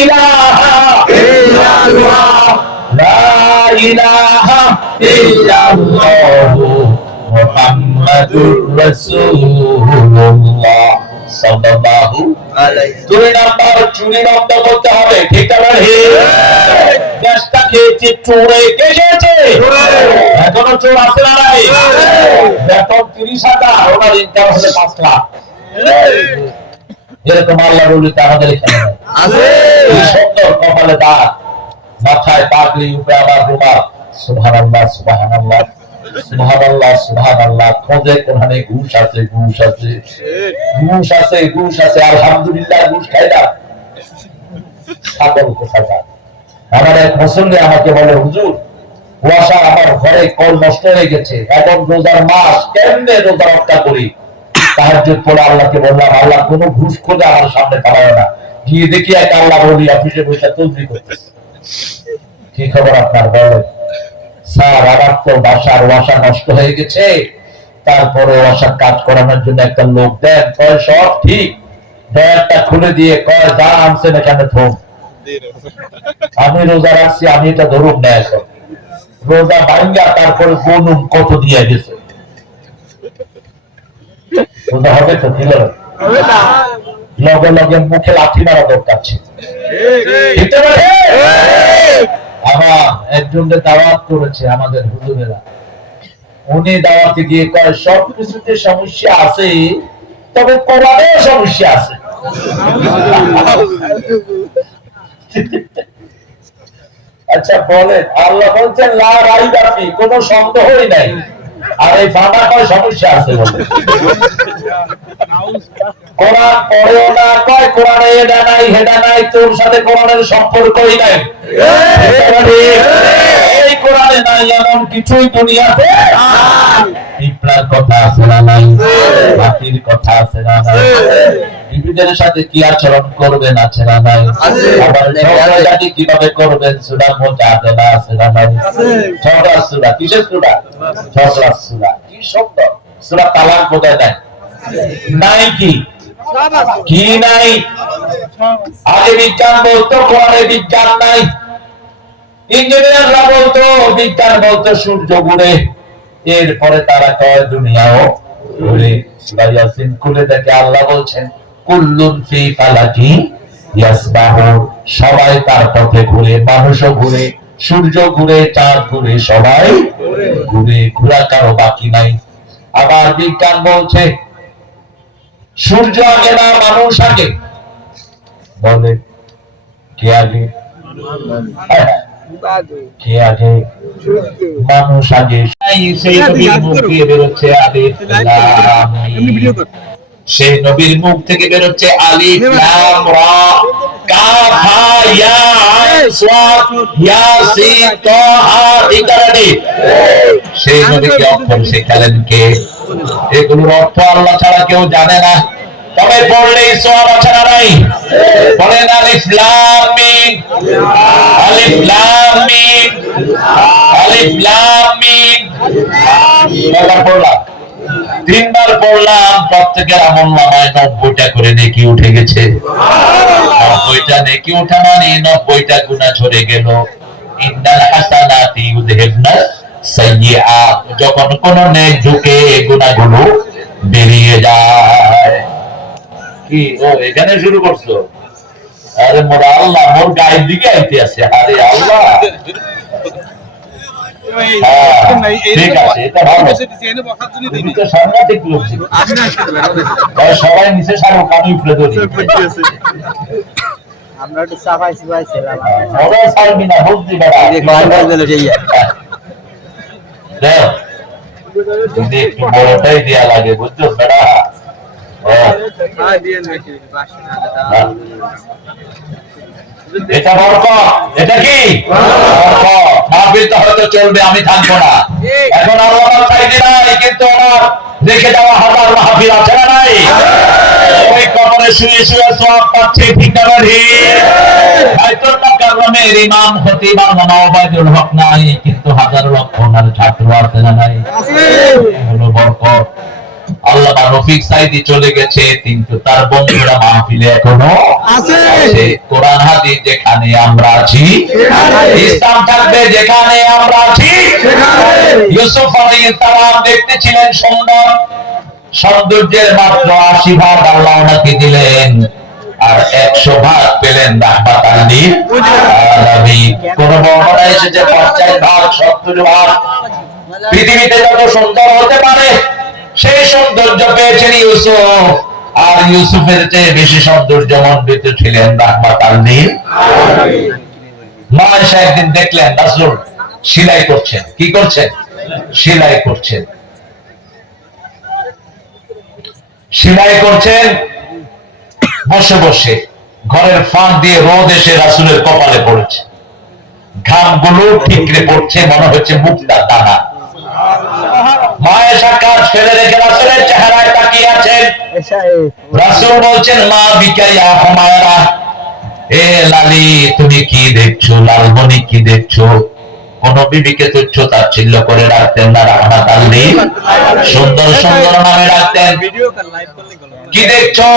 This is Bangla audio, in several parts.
ইলাহা ইল্লাল্লাহ লা ইলাহা ইল্লাল্লাহ মুহাম্মাদুর রাসূলুল্লাহ সাল্লাল্লাহু আলাইহি। দুই নাম্বার চুরি বন্ধ করতে হবে, ঠিক না ভাই? দেশটা খেয়েছে চোরে, কে খেয়েছে? এখনো চোর আছে না নাই? বেতন 30,000, ওনার ইনকাম হলে 5 লাখ। এরকম আল্লাহ বলিতে আমাদের এখানে আছে। সুন্দর কপালে দাগ, মাথায় পাগড়ি, উপরে আবার রুমাল। সুবহানাল্লাহ সুবহানাল্লাহ সুবহানাল্লাহ সুবহানাল্লাহ। খোঁজে কোনখানে ঘুষ আছে, ঘুষ আছে, ঘুষ আছে, ঘুষ আছে। আলহামদুলিল্লাহ ঘুষ খাই না। আমার এক মুসল্লি আমাকে বলে, হুজুর কুয়াশা আমার ঘরে কল নষ্ট হয়ে গেছে, এখন রোজার মাস, কেমনে রোজা রক্ষা করি? তাহাজ্জুদ পড়ে আল্লাহকে বললাম, আল্লাহ কোনো ঘুষ খোঁজে আমার সামনে পালায় না। গিয়ে দেখি এক আল্লাহ বলি অফিসে বসে তসবিহ করতেছে। কি খবর আপনার? বলেন। স্যার, আমার তো বাসার ওয়াসা নষ্ট হয়ে গেছে, তারপরে ওয়াসার কাজ করানোর জন্য একটা লোক দেন। কয় সব ঠিক, ডয়ারটা খুলে দিয়ে কয় যা আনছেন এখানে থোক। আমি রোজা রাখছি, আমি এটা ধরুন না। এখন রোজা ভাঙ্গা তারপরে বনুন কত দিয়ে গেছে। রোজা হবে তো? দিল লগে লগে মুখে লাঠি মারা দরকার ছিল। আমার একজনকে দাওয়াত করেছে আমাদের হুজুরেরা, উনি দাওয়াতে গিয়ে কয় সব কিছুতে সমস্যা আছে, তবে কোরআনেও সমস্যা আছে। আচ্ছা বলেন, আল্লাহ বলছেন লা রাইবা ফি, কোনো সন্দেহই নাই, আর এই বাবা কয় সমস্যা আছে বলে। কোরআন পড়েও না, কয় কোরআনে এটা নাই হেডা নাই, তোর সাথে কোরআনের সম্পর্কই নাই। এই কোরআনে নাই এমন কিছুই দুনিয়াতে। পিঁপড়ার কথা আছে না নাই? হাতির কথা আছে না নাই? বিবিদের সাথে কি আচরণ করবেন আছে না নাই? আবার ঝগড়াঝাটি কিভাবে করবেন সূরা মুজাদালা আছে না নাই? ঝগড়া সূরা, কিসের সূরা? ঝগড়া সূরা। কি শব্দ? সূরা তালাক বোঝায় নাই? নাই কি? কি নাই? আগে বিজ্ঞান বলতো কোরআনে বিজ্ঞান নাই। ইঞ্জিনিয়াররা বলতো, বিজ্ঞান বলতো সূর্য ঘুরে, এরপরে তারা কয় দুনিয়াও ঘুরে। সূরা ইয়াসিন খুলে দেখে আল্লাহ বলছেন কুল্লুন ফি ফালাকি ইয়াসবাহুন, সবাই তার পথে ঘুরে, মানুষও ঘুরে, সূর্য ঘুরে, চাঁদ ঘুরে, সবাই ঘুরে, ঘোরা কারো বাকি নাই। আবার বিজ্ঞান বলছে সূর্য আগে না মানুষ আগে। বলে কে আগে? কে আগে? মানুষ আগে। সেই নবীর মুখ দিয়ে বেরোচ্ছে আলিফ লাম মিম, সেই নবীর মুখ থেকে বেরোচ্ছে আলিফ লাম রা কাফ হা ইয়া আইন সাদ ইয়াসিন তাহা, ইত্যাদি। সেই নবীকে অক্ষর শেখালেন কে? এগুলোর অর্থ আল্লাহ ছাড়া কেউ জানে না, তবে পড়লেই সওয়াব আছে না নাই? পড়েন আলিফ লাম মিম, আলিফ লাম মিম, আলিফ লাম মিম। কয়বার পড়লাম? 3 বার পড়লাম। প্রত্যেকের আমলনামায় 90টা করে নেকি উঠে গেছে। 90টা নেকি ওঠা মানে 90টা গুনাহ ঝরে গেল। ইন্নাল হাসানাতি ইউযহিবনা সাইয়্যাত, যখন কোন নেক ঢুকে গুনাহগুলো বেরিয়ে যায়। কি ও এখানে শুরু করছো? আরে মোরা আল্লাহ মোর গায়ের দিকে আইতে আছে। আরে আল্লাহ, ঠিক আছে, এটা ভালো। তুমি তো সাংঘাতিক লোক, সবাই নিচে সারো, আমি উপরে ধরি। আমরা একটু সাফাই সাফাই ছিলাম, ওরা সারবি না, বুঝলি বাবা। যদি একটু বড়টাই দেয়া লাগে, বুঝছো বেড়া? এটা বরকত, এটা কি মাহফিল? তো হয়তো চলবে, আমি থাকবো না। এখন আর আমার চাইতে নাই, কিন্তু আমার রেখে যাওয়া হাজার মাহফিল আছে না নাই? ওই কবরে শুয়ে শুয়ে সওয়াব পাচ্ছে, ঠিক না ভাই? বাইতুল মুকাররমের ইমাম খতিব মাওলানা ওবায়দুল হক নাই, কিন্তু হাজার লক্ষ ওনার ছাত্র আছে না নাই? হলো বরকত। আল্লামা রফিক সাইদি চলে গেছে, কিন্তু তার বন্ধুরা মাহফিলে এখনো আছে। কোরআন হাদিস যেখানে আমরা আছি, ইসলাম থাকবে যেখানে আমরা আছি। ইউসুফ আলাইহিস সালাম দেখতে ছিলেন সুন্দর, সৌন্দর্যের মাত্র 80 ভাগ আল্লাহ ওনাকে দিলেন, আর 100 ভাগ পেলেন রাহমাতাল লিল আলামিন। কোন বর্ণনা এসেছে 50 ভাগ 70 ভাগ। পৃথিবীতে যত সুন্দর হতে পারে সেই সৌন্দর্য পেয়েছেন ইউসুফ, আর ইউসুফের চেয়ে বেশি সৌন্দর্যমণ্ডিত ছিলেন রাহমাতাল লিল আলামিন। মা আয়েশা একদিন দেখলেন রাসূল সেলাই করছেন। কি করছেন? সেলাই করছেন। সেলাই করছেন বসে বসে। ঘরের ফাঁক দিয়ে রোদ এসে রাসূলের কপালে পড়েছে, ঘামগুলো ঠিকরে পড়ছে, মনে হচ্ছে মুক্তার দানা। মা আয়েশা কাজ ফেলে রেখে রাসূলের চেহারায় তাকিয়ে আছেন। রাসূল বলছেন, মা বিকা ইয়া হুমায়রা, এ লালি তুমি কি দেখছো? লালমণি কি দেখছো? কোন বিবিকে তুচ্ছ তাচ্ছিল্য করে রাখতেন না, রাহমাতাল লিল সুন্দর সুন্দর নামে রাখতেন। কি দেখছো?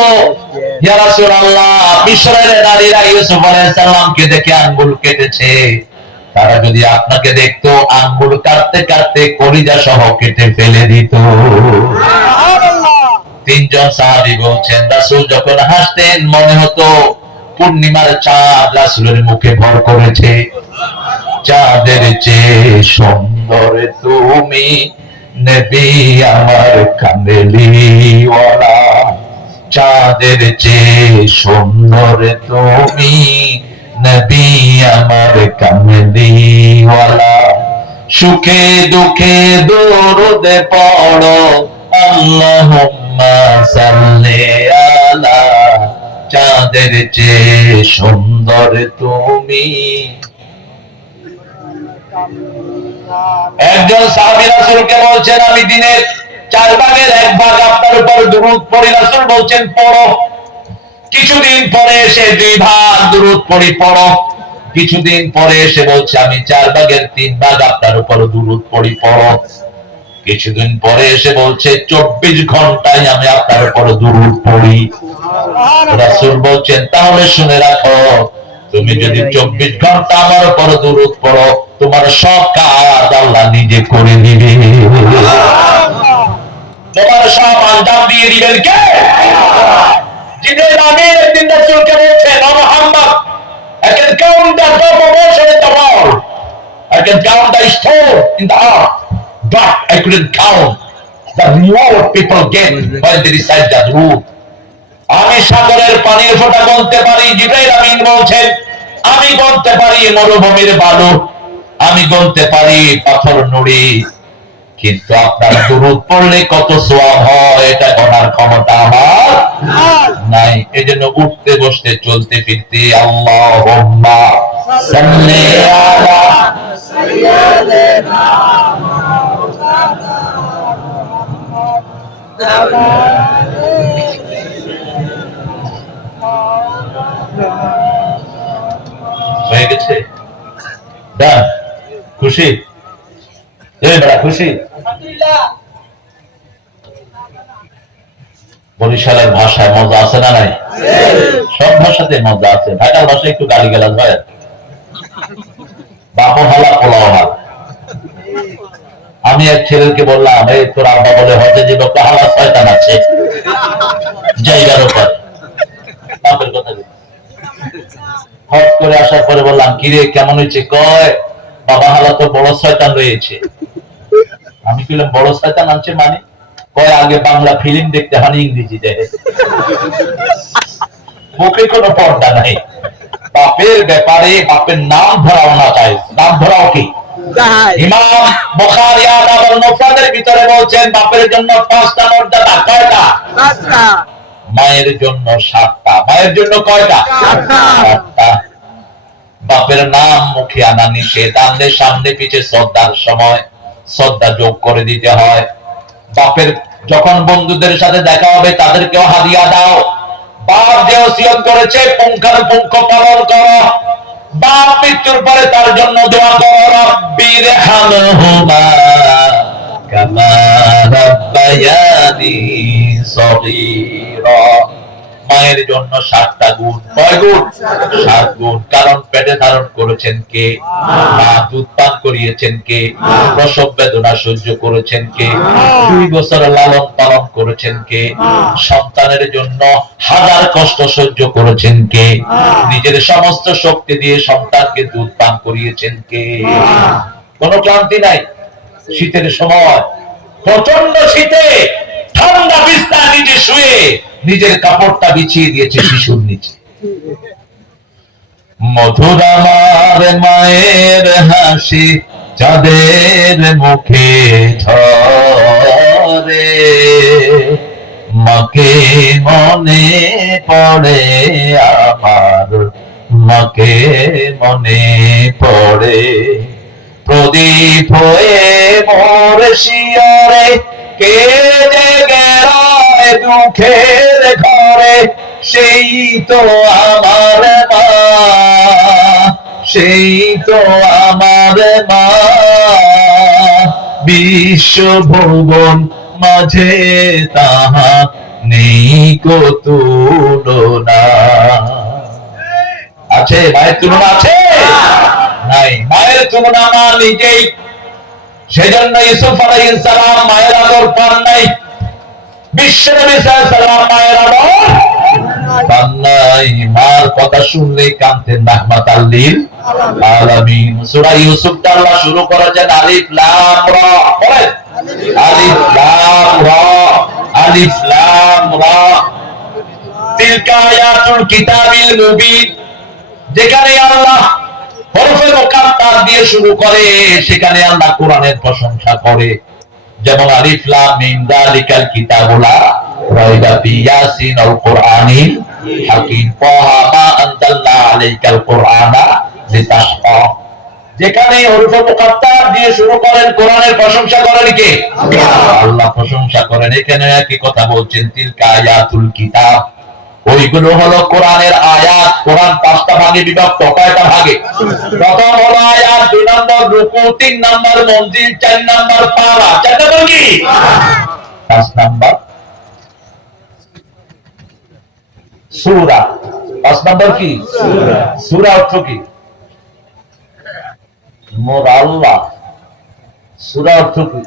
ইয়া রাসূলুল্লাহ, মিশরের নারীরা ইউসুফ আলাইহিস সালামকে দেখে আঙ্গুল কেটেছে। তারা যদি আপনাকে দেখতো আঙ্গুল কাটতে কাটতে কলিজা সহ কেটে ফেলে দিত। তিনজন সাহাবী বলছেন, রাসূল যখন হাসতেন মনে হতো পূর্ণিমার চাঁদ রাসূলের মুখে ভর করেছে। চাঁদের চেয়ে সুন্দর তুমি নবী আমার কামলিওয়ালা, চাঁদের চেয়ে সুন্দর তুমি নবী আমার কামলিওয়ালা। সুখে দুঃখে দরুদ পড়ো আল্লাহুম্মা সাল্লি আলা, চাঁদের চেয়ে সুন্দর তুমি। একজন সাহাবী রাসূলকে বলছেন, আমি দিনের 4 ভাগের 1 ভাগ আপনার উপর দুরূদ পড়ি। রাসূল বলছেন, পড়ো। কিছুদিন পরে এসে 2 ভাগ দুরূদ পড়ি, পড়ো। কিছুদিন পরে এসে বলছে, আমি 4 ভাগের 3 ভাগ আপনার উপর দুরূদ পড়ি, পড়ো। কিছুদিন পরে এসে বলছে, 24 ঘন্টায় আমি আপনার উপর দুরূদ পড়ি। রাসূল বলছেন, তাহলে শুনে রাখো, তুমি যদি 24 ঘন্টা আমার উপর দুরূদ পড়ো, তোমার সব কাজ আল্লাহ নিজে করে দিবে। তোমার সব আঞ্জাম দিয়ে দিবেন কে? জিবরাইল আমিন একদিন রাসূলকে বলছেন, ও Muhammad, I can count the top of ocean in the world, I can count the stone in the earth, but I couldn't count the reward people get when they recite the Durud. আমি সাগরের পানির ফোঁটা গুনতে পারি, জিবরাইল আমিন বলছেন, আমি গুনতে পারি মরুভূমির বালু, আমি গুনতে পারি পাথর নুড়ি, কিন্তু আপনার দুরূদ পড়লে কত সওয়াব হয় এটা গোনার ক্ষমতা আমার নাই। এজন্য উঠতে বসতে চলতে ফিরতে আল্লাহুম্মা সাল্লি আলা সাইয়্যিদিনা হয়ে গেছে। ডান, খুশি? খুশি? বরিশালের ভাষায় মজা আছে না নাই? সব ভাষাতে মজা আছে। ঢাকার ভাষায় একটু গালি গালাজ হয়, বাপ হালা পোলাও হাল। আমি এক ছেলেকে বললাম, এই তোর আব্বা বলে হজে যে বাপ হালা শয়তান আছে জায়গার উপর, বাপের কথা। হজ করে আসার পরে বললাম, কিরে কেমন হয়েছে? কয়, বাবা হালা তো বড় শয়তান রয়েছে। আমি বললাম, বড় শয়তান আনছে মানে? কয়, আগে বাংলা ফিল্ম দেখতে হয় ইংরেজি দেখে, মুখে কোনো পর্দা নাই। বাপের ব্যাপারে বাপের নাম ধরাও না চাই। নাম ধরাও কি? ইমাম বুখারী আদাবুল মুফরাদের ভিতরে বলছেন, বাপের জন্য 5টা মর্যাদা। কয়টা? 7টা। মায়ের জন্য 7টা। মায়ের জন্য কয়টা? 7টা। বাপের নাম মুখে আনা নিষেধ, আনলে সামনে পিছে শ্রদ্ধার সময় শ্রদ্ধা যোগ করে দিতে হয়। বাপের যখন বন্ধুদের সাথে দেখা হবে তাদেরকেও হাদিয়া দাও। বাপ যে ওসিয়ত করেছে পুঙ্খানুপুঙ্খ পালন করো। বাপ মৃত্যুর পরে তার জন্য দোয়া করো, রব্বিরহামহুমা কামা রাব্বায়ানি বানি সগীরা। মায়ের জন্য 7টা গুণ। কয় গুণ? 7 গুণ। কারণ পেটে ধারণ করেছেন কে? মা। দুধ পান করিয়েছেন কে? প্রসব বেদনা সহ্য করেছেন কে? 2 বছর লালন পালন করেছেন কে? সন্তানের জন্য হাজার কষ্ট সহ্য করেছেন কে? নিজের সমস্ত শক্তি দিয়ে সন্তানকে দুধ পান করিয়েছেন কে? কোনো ক্লান্তি নাই। শীতের সময় প্রচন্ড শীতে ঠান্ডা বিছানা নিচে শুয়ে নিজের কাপড়টা বিছিয়ে দিয়েছে শিশুর নিচে। মধুর আমার মায়ের হাসি চাঁদের মুখে ঝরে, মাকে মনে পড়ে আমার, মাকে মনে পড়ে। প্রদীপ হয়ে মোর শিয়রে কে জেগে রয় দুঃখের ঘরে, সেই তো আমার মা, সেই তো আমার মা। বিশ্ব ভুবন মাঝে তাহা নেই কো তুলনা। আছে মায়ের তুলনা? আছে নাই। মায়ের তুলনা মা নিজেই। সেজন্য ইউসুফ আলাইহিস সালাম মায়ের আদর পান নাই, বিশ্বনবী সাল্লাল্লাহু আলাইহি ওয়াসাল্লাম মায়ের আদর পান নাই। মার কথা শুনলে কাঁদতেন রাহমাতাল লিল আলামিন। সূরা ইউসুফ আল্লাহ শুরু করেছেন আলিফ লাম রা। পড়েন আলিফ লাম রা, আলিফ লাম রা। তিলকা আয়াতুল কিতাবিল মুবিন। যেখানে আল্লাহ হরফে মুকাদ্দার দিয়ে শুরু করে সেখানে আল্লাহ কোরআনের প্রশংসা করে। যেমন আলিফ লাম মিম যালিকাল কিতাবু লা রাইবা ফি ইয়াসিন আল কুরআনিল হাকিম তাহা মা আনজালনা আলাইকাল কুরআনা লিতাশকা। যেখানে হরফে মুকাদ্দার দিয়ে শুরু করেন কোরআনের প্রশংসা করেন কে? আল্লাহ প্রশংসা করেন। এখানে একই কথা বলছেন তিলকা আয়াতুল কিতাব। ওইগুলো হলো কোরআনের আয়াত। কোরআন 5টা ভাগে বিভক্ত। কয়টা ভাগে? প্রথম হলো আয়াত, 2 নম্বর রুকু, 3 নম্বর মঞ্জিল, 4 নম্বর পারা। 4 নম্বর কি? 5 নম্বর সূরা। 5 নম্বর কি? সূরা অর্থ কি? মোর আল্লাহ। সূরা অর্থ কি?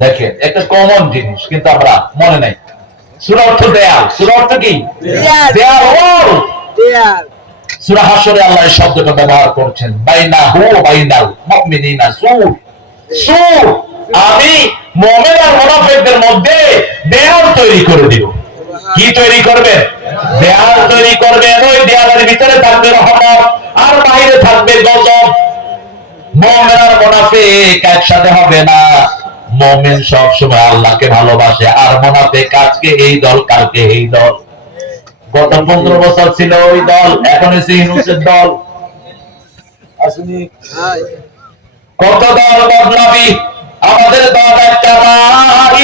দেখেন একটা কমন জিনিস কিন্তু আমরা মনে নাই। সূরা অর্থ দেয়াল। সূরা অর্থ কি? দেয়াল। দেয়াল। সূরা হাশরে আল্লাহ এই শব্দটা ব্যবহার করছেন, বাইনাহু ওয়া বাইনাল মুমিনিনা সুর। সুর। আমি মুমিন আর মুনাফিকদের মধ্যে দেয়াল তৈরি করে দিব। কি তৈরি করবেন? দেয়াল তৈরি করবেন। ওই দেয়ালের ভিতরে থাকবে রহমত আর বাইরে থাকবে গজব। মুমিন আর মুনাফিক একসাথে হবে না। মুমিন সব সময় আল্লাহকে ভালোবাসে আর মুনাফিক আজকে এই দল কালকে এই দল। গত 15 বছর ছিল ওই দল, এখন এসে ইউনূসের দল। আসেনি? কত দল বদলাবি? আমাদের দল একটা, লা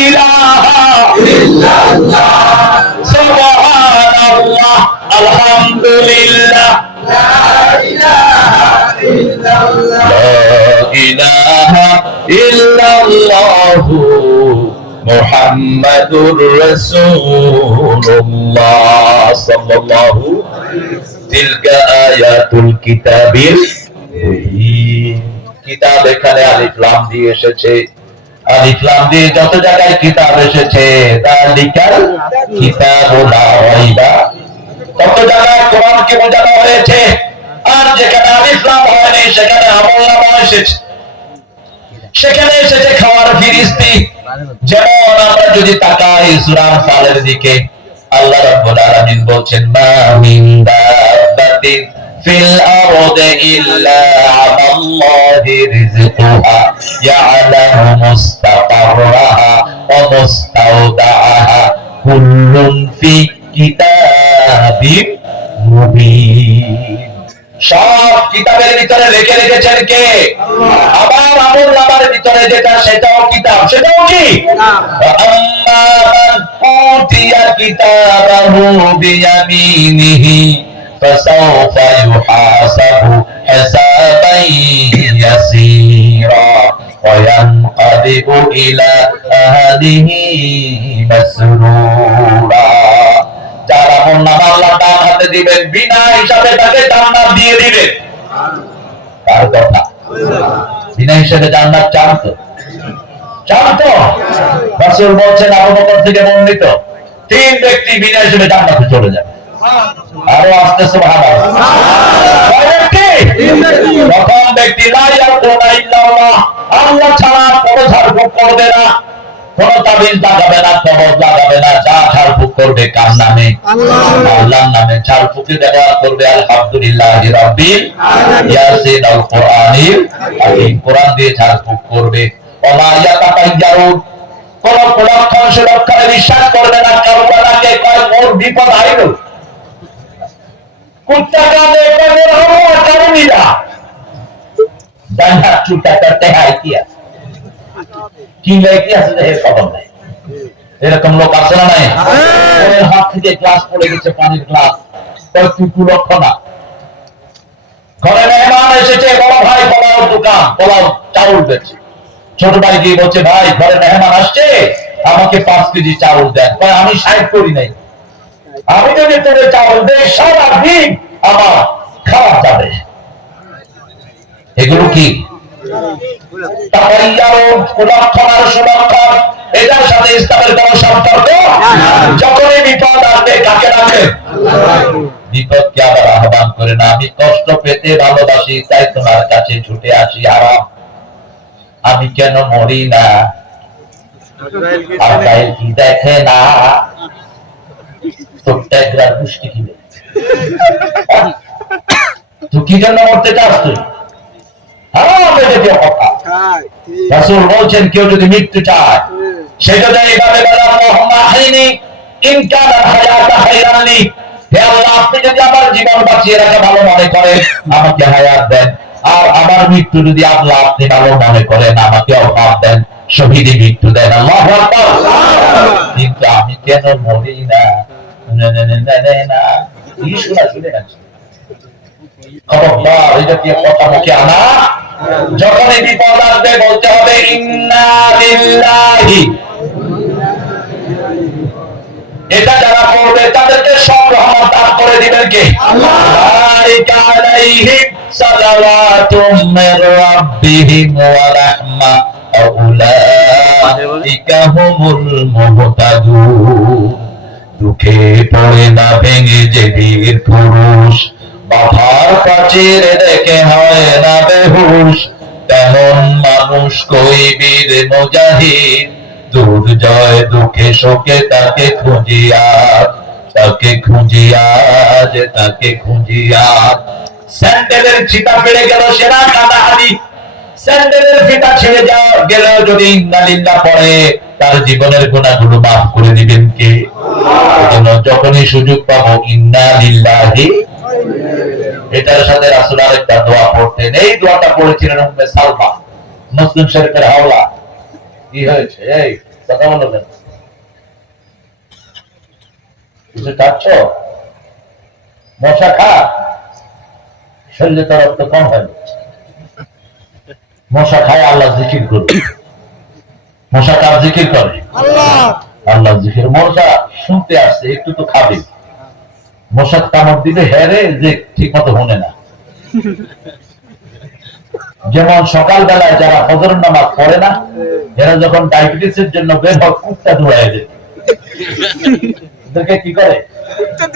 ইলাহা ইল্লাল্লাহ সুবহানাল্লাহ আলহামদুলিল্লাহ লা ইলাহা ইল্লাল্লাহ লা ইলাহা ইল্লাল্লাহু মুহাম্মাদুর রাসূলুল্লাহ সাল্লাল্লাহু। তিলকা আয়াতুল কিতাবিল মুবিন। কিতাব এখানে আলিফ লাম দিয়ে এসেছে। আলিফ লাম দিয়ে যত জায়গায় কিতাব এসেছে যালিকাল কিতাবু লা রাইবা, তত জায়গায় কোরআনকে বোঝানো হয়েছে। আর যেখানে আলিফ লাম হয়নি সেখানে আমলনামা এসেছে, সেখানে এসেছে খাওয়ার ফিরিস্তি। যেমন আমরা যদি তাকাই সূরা আনফালের দিকে, আল্লাহ রাব্বুল আলামিন বলছেন মা মিন দাব্বাতিন ফিল আরদি ইল্লা আলাল্লাহি রিজকুহা ইয়ালামু মুস্তাকাররাহা ওয়া মুস্তাওদাআহা কুল্লুন ফি কিতাবিন মুবিন। সব কিতাবের ভিতরে লিখে রেখেছেন কে? আবার আমলনামার ভিতরে যেটা সেটাও কিতাব। সেটাও কি? আম্মা মান উতিয়া কিতাবাহু বিয়ামিনিহি ফাসাওফা ইউহাসাবু হিসাবান ইয়াসীরা ওয়া ইয়ানকালিবু ইলা আহলিহি মাসরুরা। যার আমলনামা আল্লাহ ডান হাতে দিবেন, বিনা হিসাবে তাকে জান্নাত দিয়ে দিবেন। তার কথা বিনা হিসাবে জান্নাত চান তো? চান তো? রাসূল বলছেন, আবু বকর থেকে বর্ণিত, 3 ব্যক্তি বিনা হিসাবে জান্নাতে চলে যাবে। আরো আসতে সুবহানাল্লাহ। প্রথম ব্যক্তি লা ইয়াকুনা ইল্লাল্লাহ, আল্লাহ ছাড়া কোনো ঝাড়ফুঁক করবে না, কোনো তাবিজ লাগাবে না, কবজ লাগাবে না, যা ঝাড়ফুঁক করবে কার নামে? আল্লাহর নামে। ঝাড়ফুঁকে ব্যবহার করবে আলহামদুলিল্লাহি রাব্বিল ইয়াসিন আল কোরআনিল হাকিম, কোরআন দিয়ে ঝাড়ফুঁক করবে। ওয়া ইয়াতাতাইয়ারুন, কোন প্রলক্ষণ সুলক্ষণে বিশ্বাস করবে না। কারবালাকে কয় মোর বিপদ আইল, কুত্তা কাঁদে কয় মোর হওয়া কারণীরা ডান্ডা চুটা করতে হয় কি আছে, কি লাই কি আছে এর খবর নাই। এরকম লোক আছে না নাই? ওর হাত থেকে গ্লাস পড়ে গেছে, পানির গ্লাস, কয় তুই কুলক্ষ না। ঘরে মেহমান এসেছে, বড় ভাই পোলাও দোকান, পোলাও চাউল বেচে। ছোট ভাই গিয়ে বলছে, ভাই ঘরে মেহমান আসছে, আমাকে 5 কেজি চাউল দেন। কয় আমি 60 করি নাই, আমি যদি তোরে চাউল দেই সারা দিন আমার খাওয়া যাবে। এগুলো কি? এটার সাথে ইসলামের কোন সম্পর্ক? যখনই বিপদ আসবে কাকে ডাকে? বিপদকে আবার আহ্বান করে না, আমি কষ্ট পেতে ভালোবাসি তাই তোমার কাছে ছুটে আসি আরাম, আমি কেন মরি না? আজরাইল কি দেখে না? তুই কি জন্য মরতে চাস? তুই রাসূল বলছেন, কেউ যদি মৃত্যু চায় সে যদি এইভাবে বলে, আল্লাহুম্মা আহইনি ইন কানা হায়াতা খায়রান লি, হে আল্লাহ আপনি যদি আমার জীবন বাঁচিয়ে রাখা ভালো মনে করেন আমাকে হায়াত দেন, আর আমার মৃত্যু যদি আল্লাহ আপনি ভালো মনে করেন আমাকে ওফাত দেন, শহীদি মৃত্যু দেন। আল্লাহু আকবার। কিন্তু আমি কেন মরি না? না না না না না, এই শোনা শুনে গেছে। খবরদার এই জাতীয় কথা মুখে আনা। যখনই বিপদ আসবে বলতে হবে ইন্না লিল্লাহি। এটা যারা পড়বে তাদেরকে সব রহমত দান করে দিবেন কে? আল্লাহ। আলাইকা আলাইহিম সালাওয়াতুম মির রাব্বিহিম ওয়া রাহমা উলাইকা হুমুল মুহতাদুন। দুঃখে পড়ে না ভেঙে যে বীর পুরুষ, বাধার প্রাচীর দেখে হয় না বেহুশ, তেমন মানুষ কই বীর মুজাহিদ, দুর্জয় দুঃখে শোকে তাকে খুঁজিয়া, তাকে খুঁজিয়া, যে তাকে খুঁজিয়া। স্যান্ডেলের চিতা পেড়ে গেল সেরা কাদাহারি, স্যান্ডেলের ফিতা ছিঁড়ে যাওয়া গেল যদি ইন্না লিল্লাহ পড়ে তার জীবনের গুনাহগুলো মাফ করে দিবেন কে? যখনই সুযোগ পাবো ইন্না লিল্লাহি। এটার সাথে রাসূল আরেকটা দোয়া পড়তেন, এই দোয়াটা পড়েছিলেন উম্মে সালমা, মুসলিম শরীফের হাওলা। কি হয়েছে? এই কথা বলো কেন? কিছু খাচ্ছ? মশা খা, শরীরে তো রক্ত কম হয়। মশা খায় আল্লাহ জিকির করবে। মশা কার জিকির করে? আল্লাহ। আল্লাহ জিকির। মশা শুনতে আসছে, একটু তো খাবে। মশা কামড় দিলে হেরে যে ঠিক মতো হনে না। যেমন সকাল বেলায় যারা ফজর নামাজ পড়ে না, এরা যখন ডায়াবেটিসের জন্য বের হয় কুত্তা দৌড়ায় যায়। কি করে?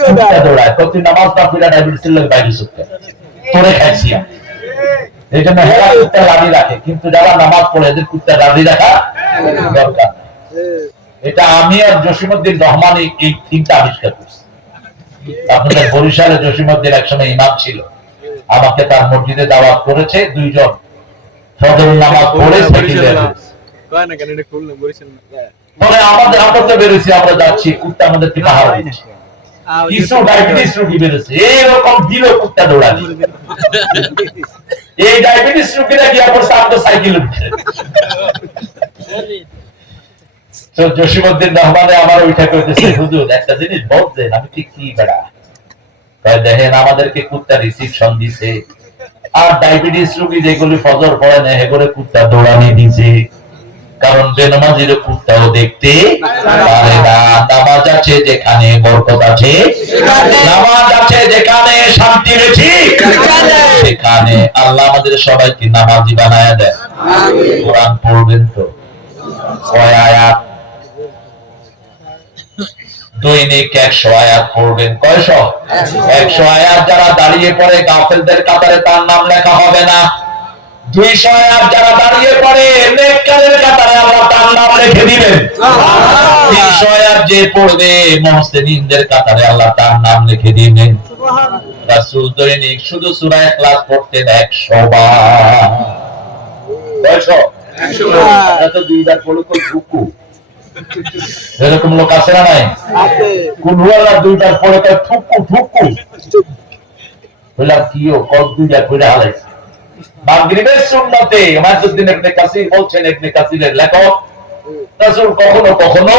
কুত্তা দৌড়ায়। প্রতি নামাজ না পড়লে ডায়াবেটিসের লোক বাইরে সুখতে তোরে খাইছি। এই জন্য হেরা কুত্তা লাড়ি রাখে, কিন্তু যারা নামাজ পড়ে এদের কুত্তা লাড়ি রাখা দরকার। এটা আমি আর জসিমউদ্দিন রহমানি এই তিনটা আবিষ্কার করছি। আপনাদের বরিশালে জসিমউদ্দিন একসময় ইমাম ছিল, আমাকে তার মসজিদে দাওয়াত করেছে। 2 জন ফজর নামাজ পড়ে পরে আমাদের আপত্তি বেরোছি, আমরা যাচ্ছি, কুত্তা আমাদেরকে পাহাড় দিচ্ছে। কিছু ডায়াবেটিস রোগী বেরোছে, এইরকম দিল কুত্তা দৌড়ানি। এই ডায়াবেটিস রোগীরা গিয়া পড়ছে আপনার সাইকেল উঠছে। তো জসিমউদ্দিন রহমানে আমার ওইটা কইতেছে, হুজুর একটা জিনিস বলছেন। আমি ঠিক কি বেড়া? তাই দেখেন আমাদেরকে কুত্তা রিসিপশন দিছে, আর ডায়াবেটিস রোগী যেগুলি ফজর পড়ে না এগুলো কুত্তা দৌড়ানি দিছে। কারণ বেনামাজির কুত্তাও দেখতে পারে না। নামাজ আছে যেখানে বরকত আছে, নামাজ আছে যেখানে শান্তি বেশি, সেখানে আল্লাহ আমাদের সবাইকে নামাজি বানায় দেয়। কোরআন পড়বেন তো কয় আয়াত? দৈনিক 100 আয়াত পড়বেন। কয়শ? 100 আয়াত যারা দাঁড়িয়ে পড়ে গাফেলদের কাতারে তার নাম লেখা হবে না। 200 আয়াত যারা দাঁড়িয়ে পড়ে নেককারের কাতারে আল্লাহ তার নাম লিখে দিবেন। 300 আয়াত যে পড়বে মুহসিনদের কাতারে আল্লাহ তার নাম লিখে দিবেন। রাসূল দৈনিক শুধু সূরা ইখলাস পড়তেন 100 বার। কয়শ? 100 বার। এটা 2 বার পড়লে তো রুকু। এরকম লোক আছে না নাই? কোন ওয়ালা 2 বার পড়ে তো ঠুকু ঠুকু বলা কিও কত 2 বার পড়ে হালাইছে। মাগরিবের সুন্নতে মাসউদ্দিন ইবনে কাসির বলছেন, ইবনে কাসিরের লেখক, রাসূল কখনো কখনো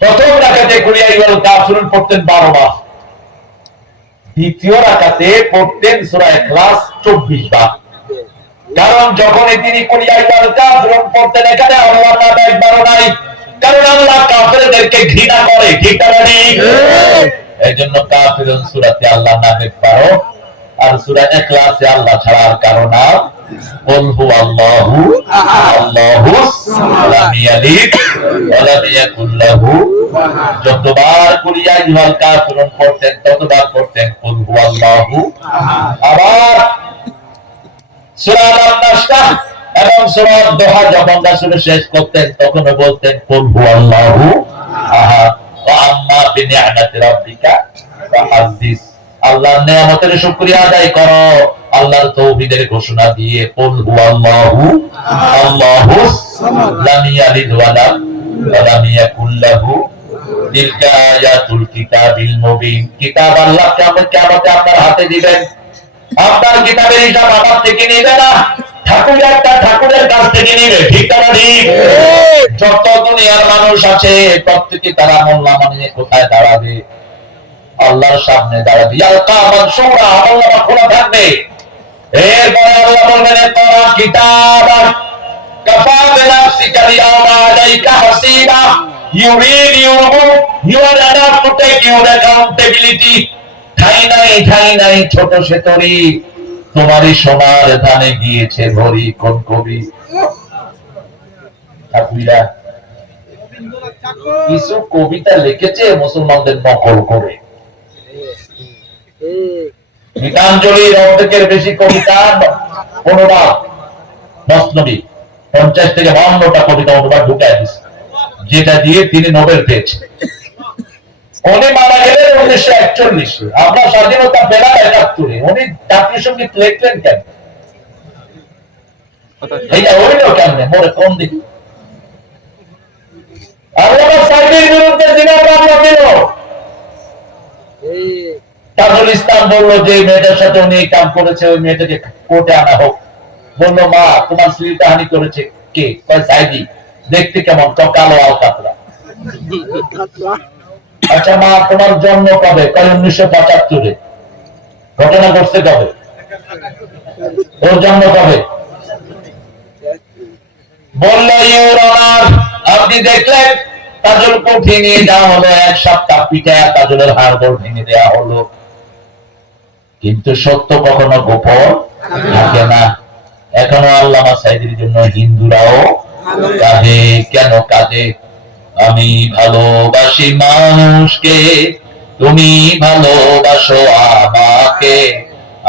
প্রথম রাকাতে কুল ইয়া আইয়ুহাল কাফিরুন পড়তেন 12 বার, দ্বিতীয় রাকাতে পড়তেন সূরা ইখলাস 24 বার। কারণ যখন তিনি কুল ইয়া আইয়ুহাল কাফিরুন পড়তেন এখানে আল্লাহর নাম একবারও নাই, কারণ আল্লাহ কাফেরদেরকে ঘৃণা করে। ঠিক না? এইজন্য কাফিরুন সূরাতে আল্লাহর নাম একবারও, আর সূরা ইখলাসে আল্লাহ ছাড়া আর কারো নাম কুল হুয়াল্লাহু আল্লাহুস লাম ইয়ালিদ ওয়া লাম ইয়াকুল লাহু। যতবার কুল ইয়া আইয়ুহাল কাফিরুন পড়তেন ততবার পড়তেন কুল হুয়াল্লাহু। আবার সূরা আন-নাস এবং সূরা দোহা যখন রাসূল শেষ করতেন তখন বলতেন কুল হুয়াল্লাহু আহাদ ওয়া আম্মা বিনি'মাতি রাব্বিকা ফাহাদ্দিস। আল্লাহর নিয়ামতের শুকরিয়া আদায় করো, আল্লাহর তৌহিদের ঘোষণা দিয়ে কুল হুয়াল্লাহু আল্লাহুস লাম ইয়ালিদ ওয়া লাম ইয়াকুল লাহু। তিলকা আয়াতুল কিতাবিল মুবিন। কিতাব আল্লাহ কিয়ামতে আপনার হাতে দিবেন। আপনার কিতাবের হিসাব আমার থেকে নেবে না, ঠাকুরের কাছ থেকে নিবে। ঠিক না? ঠিক। যত দুনিয়ার মানুষ আছে প্রত্যেকে তারা মোল্লা মানিয়ে কোথায় দাঁড়াবে? আল্লাহর সামনে দাঁড়াবে। আমলনামা খোলা থাকবে। এরপরে আল্লাহ বলবেন ইকরা কিতাবাক কাফা বিনাফসিকা আল-ইয়াওমা আলাইকা হাসিবা। You read your book, you are enough to take your accountability. ঠাই নাই ছোট সেতরি, তোমারই সোনার ধানে গিয়েছে ভরি। কোন কবি? ঠাকুরা কিছু কবিতা লিখেছে মুসলমানদের নকল করে। গীতাঞ্জলির অর্ধেকের বেশি কবিতা অনুবাদ মসনবী 50 থেকে 52টা কবিতা অনুবাদ ঢুকায় দিচ্ছে, যেটা দিয়ে তিনি নোবেল পেয়েছেন। উনি মারা গেলেন 1941। আমরা স্বাধীনতা পেলাম 71-এ। উনি জাতীয় সঙ্গীত লিখলেন কেন? এইটা হইল কেমনে? মোরে কোন দিক আল্লাহ সাইদের বিরুদ্ধে জিনার মামলা দিল। তাজুল ইসলাম বললো যে মেয়েটার সাথে উনি কাম করেছে, ওই মেয়েটাকে কোর্টে আনা হোক। বললো মা তোমার স্ত্রীটা হানি করেছে কে? কয় সাইদি। দেখতে কেমন? কালো আল কাতরা। আচ্ছা মা তোমার জন্ম কবে? কয় 1975-এ। ঘটনা ঘটছে কবে? ওর জন্ম কবে? বলল ইউর অনার আপনি দেখলেন তাজুল কোঠে নিয়ে যাওয়া হলো, 1 সপ্তাহ পিঠায় তাজুলের হাড়গোড় ভেঙে দেওয়া হলো, কিন্তু সত্য কখনো গোপন থাকে না। এখনো আল্লামা সাইদির জন্য হিন্দুরাও কাঁদে। কেন কাঁদে? আমি ভালোবাসি মানুষকে, তুমি ভালোবাসো আমাকে,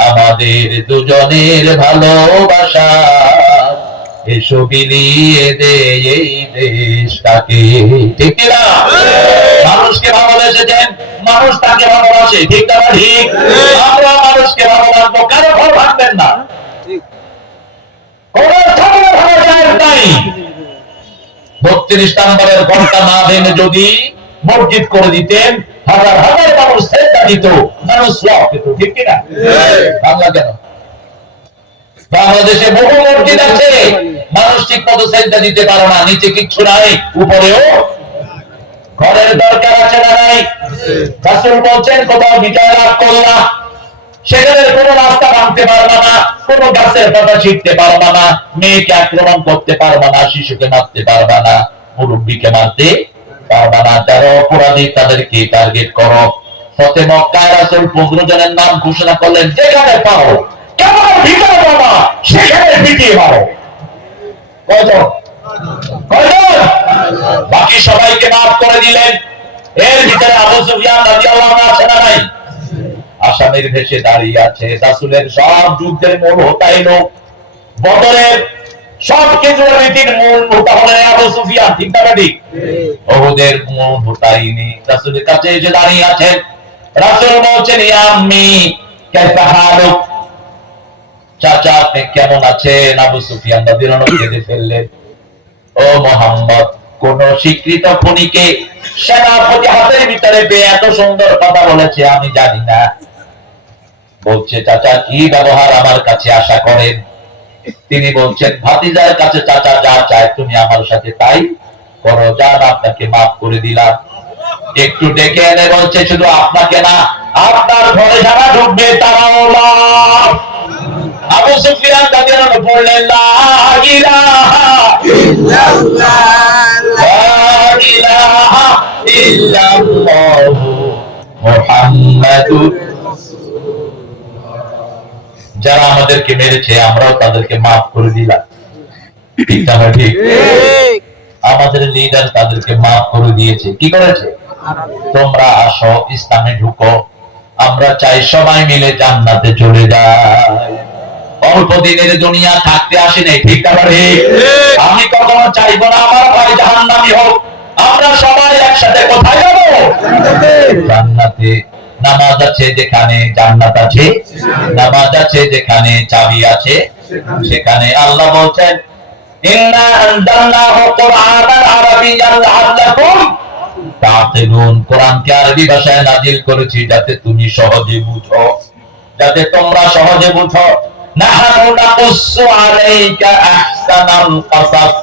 আমাদের দুজনের ভালোবাসা এসো বিলিয়ে দে এই দেশটাকে। ঠিক না? মানুষকে ভালোবেসেছেন, মানুষ তাকে ভালোবাসে। ঠিক না? ঠিক। আমরা মানুষকে ভালোবাসবো, কারো ভালো ভাববেন না। কোন ঠাকুরের ভালোবাসা নাই। 32 নম্বরের ঘন্টা না ভেঙে যদি মসজিদ করে দিতেন, হাজার হাজার মানুষ সেজদা দিত, মানুষ সওয়াব পেত। ঠিক কি না? বাংলা কেন? বাংলাদেশে বহু মসজিদ আছে, মানুষ ঠিক মতো সেজদা দিতে পারে না, নিচে কিচ্ছু নাই, উপরেও ঘরের দরকার আছে না নাই? রাসূল বলছেন কোথাও বিজয় লাভ করলা, সেখানে কোনো রাস্তা ভাঙতে পারবা না, কোনো গাছের পাতা ছিঁড়তে পারবা না, মেয়েকে আক্রমণ করতে পারবা না, শিশুকে মারতে পারবা না, মুরব্বীকে মারতে পারবা না। যারা অপরাধী তাদেরকে টার্গেট করো। ফতে মক্কায় রাসূল 15 জনের নাম ঘোষণা করলেন, যেখানে পাও কেমন ভিতরে বাবা সেখানে পিটিয়ে মারো। কয়জন? কয়জন? বাকি সবাইকে মাফ করে দিলেন। এর ভিতরে আবু সুফিয়ান রাদিয়াল্লাহু আনহু আছে না নাই? আসামির ভেসে দাঁড়িয়ে আছে। রাসূলের সব যুদ্ধের মূল হোতাই লোক, বদরের সব কিছুর রীতির মূল হোতা হলেন আবু সুফিয়ান, ঠিক না ঠিক? ওহুদের মূল হোতাই নেই। রাসূলের কাছে এসে দাঁড়িয়ে আছেন। রাসূল বলছেন, ইয়া আম্মি কাইফা হালুক, চাচা আপনি কেমন আছেন? আবু সুফিয়ান রাদিয়াল্লাহু আনহু কেঁদে ফেললেন। ও মুহাম্মদ, কোন স্বীকৃত খুনিকে সেনাপতি হাতের ভিতরে পেয়ে এত সুন্দর কথা বলেছে আমি জানি না। বলছে, চাচা কি ব্যবহার আমার কাছে আশা করেন? তিনি বলছেন, ভাতিজার কাছে চাচা যা চায় তুমি আমার সাথে তাই করো, যান আপনাকে মাফ করে দিলাম। একটু ডেকে এনে বলছে, শুধু আপনাকে না, আপনার ঘরে যারা ঢুকবে তারাও মাফ। আবু সুফিয়ান রাদিয়াল্লাহু আনহু বললেন, লা ইলাহা ইল্লাল্লাহ, লা ইলাহা ইল্লাল্লাহ মুহাম্মাদুর। যারা আমাদেরকে মেরেছে আমরাও তাদেরকে মাফ করে দিলাম, ঠিক না ঠিক? আমাদের লিডার তাদেরকে মাফ করে দিয়েছে। কি করেছে? তোমরা আসো, ইসলামে ঢুকো, আমরা চাই সবাই মিলে জান্নাতে চলে যাই। অল্প দিনের দুনিয়া থাকতে আসি নাই, ঠিক না ঠিক? আমি কখনো চাইবো না আমার ভাই জাহান্নামী হোক। আমরা সবাই একসাথে কোথায় যাবো? জান্নাতে। নামাজ আছে যেখানে জান্নাত আছে, নামাজ আছে যেখানে চাবি আছে সেখানে। আল্লাহ বলছেন, ইন্না আনজালনাহু কুরআনান আরাবিয়্যান লাআল্লাকুম তাকিলুন, কোরআনকে আরবি ভাষায় নাজিল করেছি যাতে তুমি সহজে বুঝো, যাতে তোমরা সহজে বুঝো। নাহনু নাকুসসু আলাইকা আহসানাল কাসাস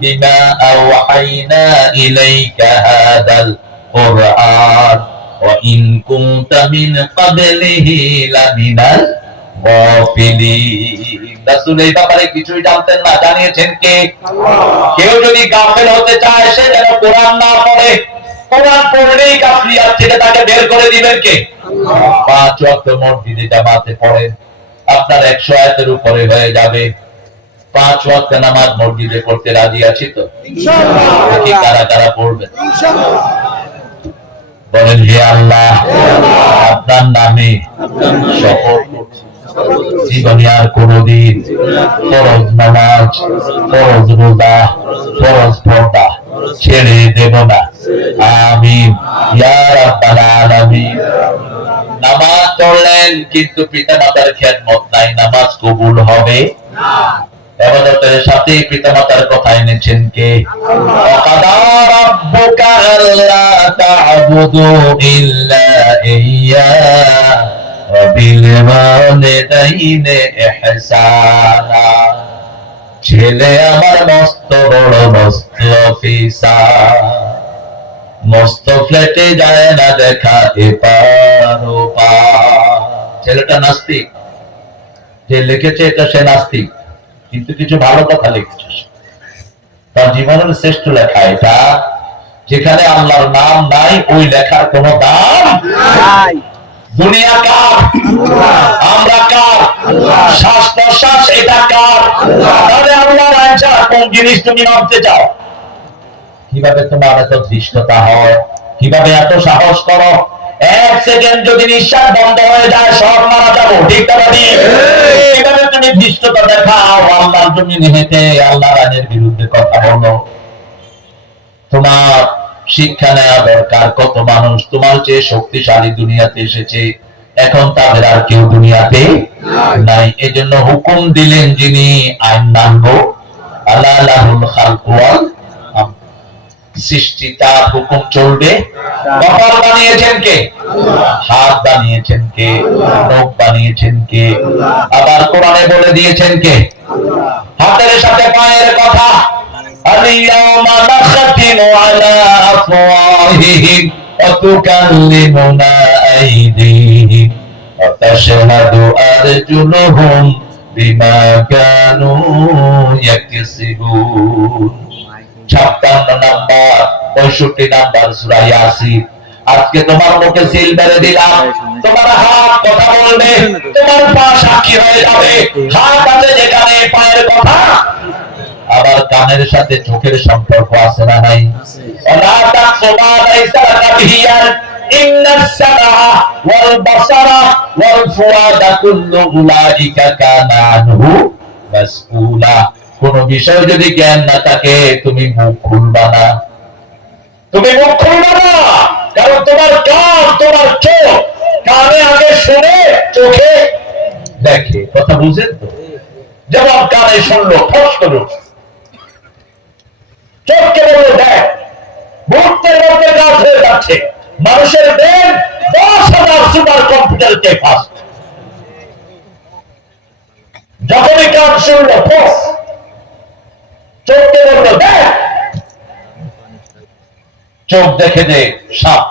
বিমা আওহাইনা ইলাইকা হাদাল কুরআন ওয়া ইন কুনতা মিন ক্বাবলিহি লামিনাল গাফিলিন। রাসূল এই ব্যাপারে কিছুই জানতেন না, জানিয়েছেন কে? আল্লাহ। কেউ যদি গাফেল হতে চায় সে যেন কোরআন না পড়ে, কোরআন পড়লেই গাফলিয়াত থেকে তাকে বের করে দিবেন কে? আল্লাহ। 5 ওয়াক্ত মসজিদে জামাতে পড়েন, আপনার 100 আয়াতের উপরে হয়ে যাবে। 5 ওয়াক্ত নামাজ মসজিদে পড়তে রাজি আছি তো? ইনশাআল্লাহ। কি কারা কারা পড়বেন? ইনশাআল্লাহ। বলেন, হে আল্লাহ, আপনার নামে শপথ করছি, জীবনে আর কোনদিন ফরজ নামাজ, ফরজ রোজা, ফরজ পর্দা ছেড়ে দেব না। আমিন ইয়া রাব্বাল আলামিন। নামাজ পড়লেন কিন্তু পিতামাতার খেদমত নাই, নামাজ কবুল হবে না। ইবাদতের সাথে পিতামাতার কথা এনেছেন কে? ওয়াকাদা রাব্বুকা আল্লা তা'বুদু ইল্লা ইয়্যা ওয়া বিল ওয়ালিদাইনি ইহসানা। ছেলে আমার মস্ত বড় মস্ত অফিসার, মস্ত ফ্ল্যাটে যায় না দেখা এপার ওপার। ছেলেটা নাস্তিক, যে লিখেছে এটা সে নাস্তিক, কিন্তু কিছু ভালো কথা লিখেছে। তার জীবনের শ্রেষ্ঠ লেখা এটা, যেখানে আল্লাহর নাম নাই ওই লেখার কোনো দাম নাই। দুনিয়া কার? আমরা কার? শ্বাস প্রশ্বাস এটা কার? তাহলে আল্লাহর আইন কোন জিনিস তুমি মানতে চাও? কিভাবে তোমার এত ধৃষ্টতা হয়? কিভাবে এত সাহস করো? 1 সেকেন্ড যদি নিঃশ্বাস বন্ধ হয়ে যায় সব মারা যাবো, ঠিক না ঠিক? কিভাবে তুমি ধৃষ্টতা দেখাও? আল্লাহর জমিনে হেঁটে আল্লাহর আইনের বিরুদ্ধে কথা বলো। তোমার শিক্ষা নেওয়া দরকার। কত মানুষ তোমার চেয়ে শক্তিশালী দুনিয়াতে এসেছে, এখন তাদের আর কেউ দুনিয়াতে নাই। এজন্য হুকুম দিলেন যিনি, আইন মানবো। আল্লাহ লাহুল খালকু ওয়াল আমর, সৃষ্টি তার হুকুম চলবে। কপাল বানিয়েছেন কে? হাত বানিয়েছেন কে? নখ বানিয়েছেন কে? আবার কোরআনে বলে দিয়েছেন কে? হাতের সাথে পায়ের কথা। আল-ইয়াওমা নাখতিমু আলা আফওয়াহিহিম ওয়া তুকাল্লিমুনা আইদিহিম وتشهد أرجلهم بما كانوا يكسبون 56 নাম্বার 65 নাম্বার সূরা ইয়াসিন। আজকে তোমার মুখে সিল মেরে দিলাম, তোমার হাত কথা বলবে, তোমার পা সাক্ষী হয়ে যাবে। হাত আছে যেখানে পায়ের কথা, আবার কানের সাথে চোখের সম্পর্ক আছে না নাই? ওয়ালা তাকসুবা লাইসা লাকা বিহি ইন্নাস সামআ ওয়াল বাসারা ওয়াল ফুআদা কুল্লু উলাইকা কানা আনহু মাসউলা। কোন বিষয় যদি জ্ঞান না থাকে তুমি মুখ খুলবা না, তুমি মুখ খুলবা না, কারণ তোমার কান, তোমার চোখ, কানে আগে শুনে চোখে দেখে। কথা বুঝেন তো? যেমন কানে শুনলো ফস করো, চোখকে বললো দেখ, মুহূর্তের মধ্যে কাজ হয়ে যাচ্ছে। মানুষের ব্রেন 10,000 সুপার কম্পিউটারকে ফাস্ট। যখনই কাজ শুনলো ফস, চোখকে বললো দেখ, চোখ দেখে দে সাপ।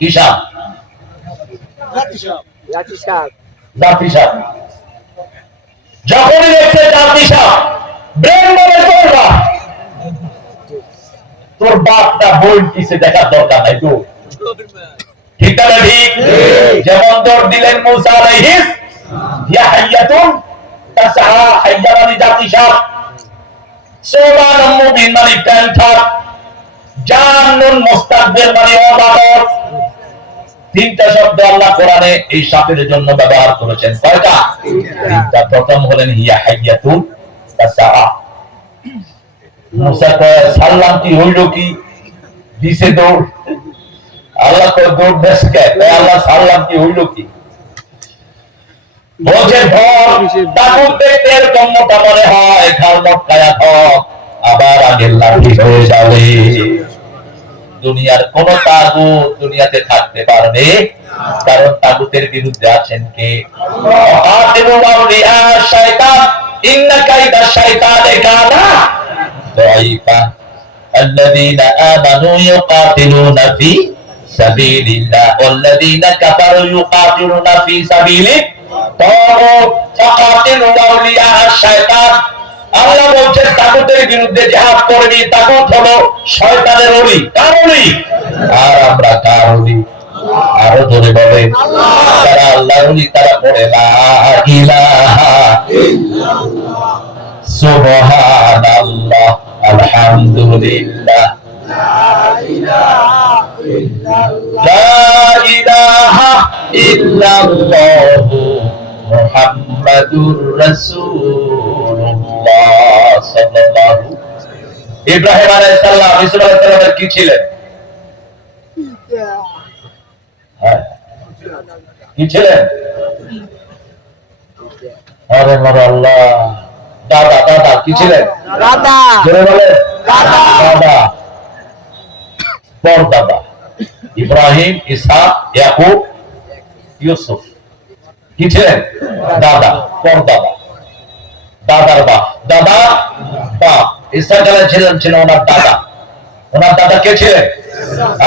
কি সাপ? জাতি সাপ। যখনই দেখছে জাতি সাপ, ব্রেন বলে তোর তোর বাপটা বই কিসে দেখার দরকার নাই তো। ঠিক না ঠিক? যেমন তোর দিলেন মুসা আলাইহিস ইয়া হাইয়াতুন তাসআ, হাইয়া মানে জাতি সাপ, সুবান মুবিন মানে প্যান্থার, জান্নুন মুস্তাকবির মানে অবাদর। তিনটা শব্দ আল্লাহ কোরআনে এই সাপের জন্য ব্যবহার করেছেন। কয়টা? তিনটা। প্রথম হলেন হিয়া হাইয়াতুন তাসআ। মুসা কয় সাল্লাম কি হইল, কি দিছে দৌড়। আল্লাহ কয় দৌড় দেশকে, আল্লাহ সাল্লাম কি হইল কি? বলছে ধর, তাগুত দেখতে এরকম মোটা মনে হয়, খাল মটকায়া ধর, আবার আগের লাঠি হয়ে যাবে। দুনিয়ার কোন তাগুত দুনিয়াতে থাকতে পারবে, কারণ তাগুতের বিরুদ্ধে আছেন কে? শয়তান, ইন্না কাইদা শাইতানে কানা দাঈফা। আল্লাযীনা আমানু ইউকাতিলুনা ফি সাবিলিল্লাহ ওয়াল্লাযীনা কাফারু ইউকাতিলুনা ফি সাবিলিত তাগুত ফাকাতিলু আউলিয়া আশ-শায়তান। আল্লাহ বলছেন তাগুতের বিরুদ্ধে জিহাদ করবি। তাগুত হলো শয়তানের ওলি। কার ওলি? আর আমরা কার ওলি? আরো ধরে বলে, যারা আল্লাহর ওলি তারা পড়ে লা ইলাহা ইল্লাল্লাহ, সুবহানাল্লাহ, আলহামদুলিল্লাহ, লা ইলাহা ইল্লাল্লাহ, মুহাম্মাদুর রাসূলুল্লাহ সাল্লাল্লাহু। ইব্রাহিম আলাইহিস সালাম, ইসা আলাইহিস সালামের কি ছিলেন? কি ছিলেন? আরে মার আল্লাহ, দাদা। দাদা কি ছিলেন? দাদা। জোরে বলেন দাদা। দাদা, পরদাদা। ইব্রাহিম, ইসহাক, ইয়াকুব, ইউসুফ কি ছিলেন? দাদা, পরদাদা। দাদার বাপ, দাদা বাপ। ইসহাক আলাইহিস সালাম ছিলেন ওনার দাদা। ওনার দাদা কে ছিলেন?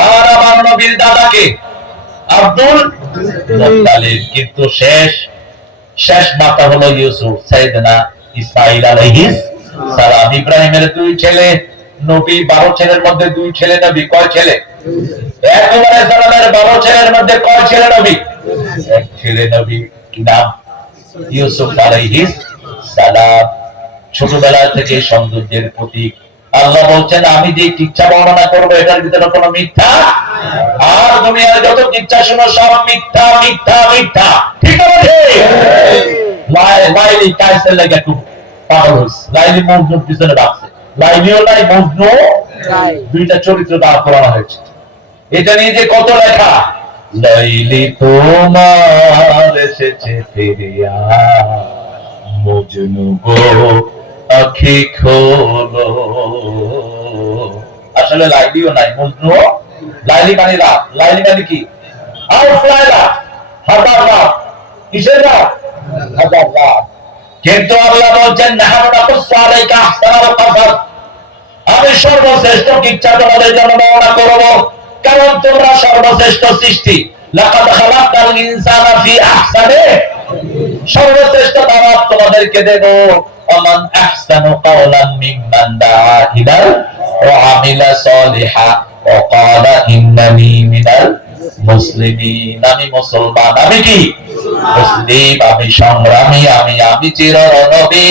আর আমার নবীর দাদা কে? Abdul Muttalib. কিন্তু শেষ মাতা হলো ইউসুফ, সাইয়েদনা ইসমাঈল আলাইহিস সালাম। ইব্রাহিমের দুই ছেলে নবী, 12 ছেলের মধ্যে দুই ছেলে নবী। কয় ছেলে? ইয়াকুব আলাইহিস সালামের 12 ছেলের মধ্যে কয় ছেলে নবী? এক ছেলে নবী। কি নাম? ইউসুফ আলাইহিস সালাম। ছোটবেলা থেকে সৌন্দর্যের প্রতীক। আল্লাহ বলছেন আমি যে কিচ্ছা বর্ণনা করবো এটার ভিতরে কোনো মিথ্যা, আর দুনিয়ার যত কিচ্ছা শুনো সব মিথ্যা মিথ্যা মিথ্যা। ঠিক আছে? লাইলি কাইসের লাগে একটু পাগল হইছে। লাইলি মজনুর পিছনে ডাকছে। লাইলিও নাই, মজনু, দুইটা চরিত্র দাঁড় করানো হয়েছে। এটা নিয়ে যে কত লেখা। লাইলি তোমার এসেছে ফিরিয়া, মজনু গো আখি খোলো। আসলে লাইলিও নাই, মজনু। লাইলি মানে রাত। লাইলি মানে কি? আউট লাইলা, হাজার রাত। কিসের রাত? হাজার রাত। কিন্তু আল্লাহ বলছেন নাহনু নাকুসসু আলাইকা আহসানাল কাসাস, আমি সর্বশ্রেষ্ঠ কিচ্ছা তোমাদের জন্য বর্ণনা করব, কারণ তোমরা সর্বশ্রেষ্ঠ সৃষ্টি। লাকাদ খালাকনাল ইনসানা ফি আহসানি, সর্বশ্রেষ্ঠ দাওয়াত তোমাদেরকে দেব। ওমান আহসানু কাওলান মিম্মান দাআ ইলা ওয়া আমিলা সালিহা ওয়া ক্বালা ইন্নানি মিনাল মুসলিমিন। আমি মুসলমান, আমি কি মুসলিম, আমি সংগ্রামী, আমি চিরনবী,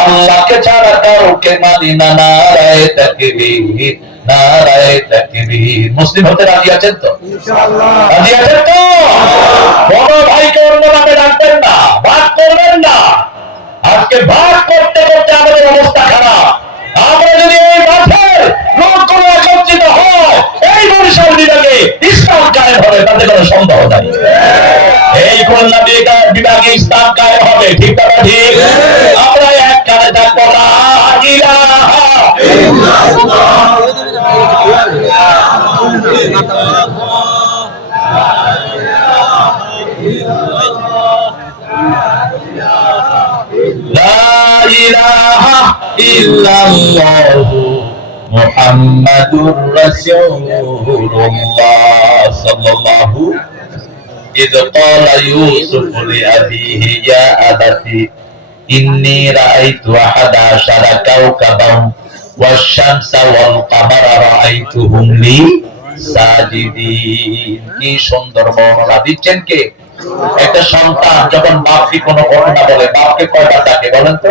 আল্লাহকে ছাড়া কাউকে মানি না। নারায়ে তাকবীর, নারায়ে তাকবীর। মুসলিম হতে রাজি আছেন তো? ইনশাআল্লাহ রাজি আছেন তো? কোন ভাইকে অন্য নামে ডাকবেন না, ভাগ করবেন না। আজকে ভাগ করতে করতে আমাদের অবস্থা খারাপ। আমরা যদি এই মাঠে লোকগুলো একত্রিত হয়, এই বরিশাল বিভাগে ইসলাম কায়েম হবে, তাতে কোনো সন্দেহ নাই। এই খুলনা বিভাগে ইসলাম কায়েম হবে, ঠিক না ঠিক? আমরা এক কানে থাকবো, লা ইলাহা ইল্লাল্লাহ। লা ইলাহা ইল্লাল্লাহু মুহাম্মাদুর রাসূলুল্লাহ সাল্লাল্লাহু إذ قال يوسف لأبيه يا أبت إني رأيت 11 كوكبا والشمس والقمر رأيتهم لي সাজিদিন। কি সুন্দর বর্ণনা দিচ্ছেন কে? একটা সন্তান যখন বাপকে কোনো ঘটনা বলে, বাপকে কয়টা ডাকে বলেন তো?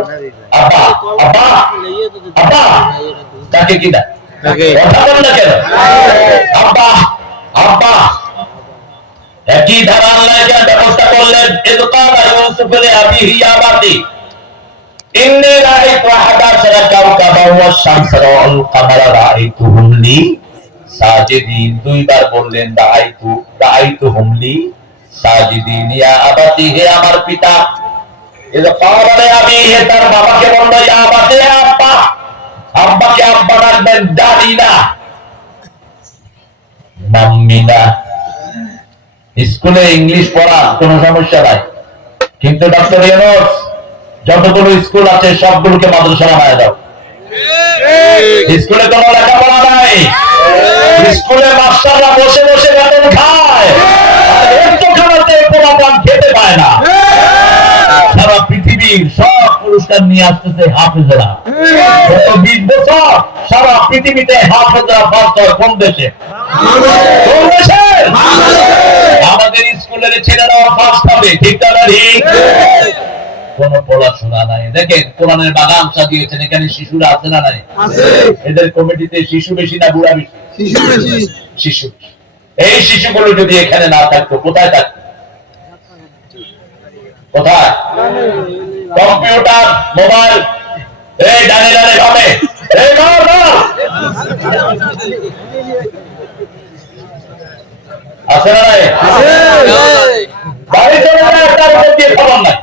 আব্বা, আব্বা, আব্বা, ডাকে কি না? কথা বলেন না কেন? আব্বা, আব্বা। একই ধারা আল্লাহ এখানে ব্যবস্থা করলেন। ইয ক্বালা ইউসুফ লিআবিহি ইয়া আবাতি ইন্নী রাআইতু 11 কাওকাবান ওয়াশ-শামসা ওয়াল কামারা রাআইতুহুম লি সাজিদিন। দুইবার বললেন রাআইতুহুম লি সাজিদিন। ইয়া আবাতি, হে আমার পিতা। ইয ক্বালা লিআবিহি, তার বাবাকে বলল, ইয়া আবাতি, আব্বা। আব্বাকে আব্বা ডাকবেন, দাদি না, মাম্মি না। স্কুলে ইংলিশ পড়া কোনো সমস্যা নাই, কিন্তু ডক্টর ইউনূস যতগুলো স্কুল আছে সবগুলোকে মাদ্রাসা বানায় দাও। স্কুলে কোনো লেখাপড়া নাই, স্কুলে মাস্টাররা বসে বসে বেতন খায়, একটু খানাতে পোলাপান খেতে পায় না। সারা পৃথিবীর সব পুরস্কার নিয়ে আসতেছে হাফেজরা। গত 20 বছর সারা পৃথিবীতে হাফেজরা ফার্স্ট হয় কোন দেশে? কোন দেশে? আমাদের স্কুলের ছেলেরাও ফার্স্ট হবে, ঠিক না ঠিক? কোন পড়াশোনা নাই। দেখেন কোরআনের বাগান সাজিয়েছেন, এখানে শিশুরা আছে না নাই? এদের কমিটিতে শিশু বেশি না বুড়া বেশি? শিশু। এই শিশুগুলো যদি এখানে না থাকতো কোথায় থাকতো? কোথায়? কম্পিউটার, মোবাইল, এই ডানে ডানে ভাবে, এই ধর ধর আছে না নাই? বাড়ি চলে যায়, তার উপর দিয়ে খবর নাই।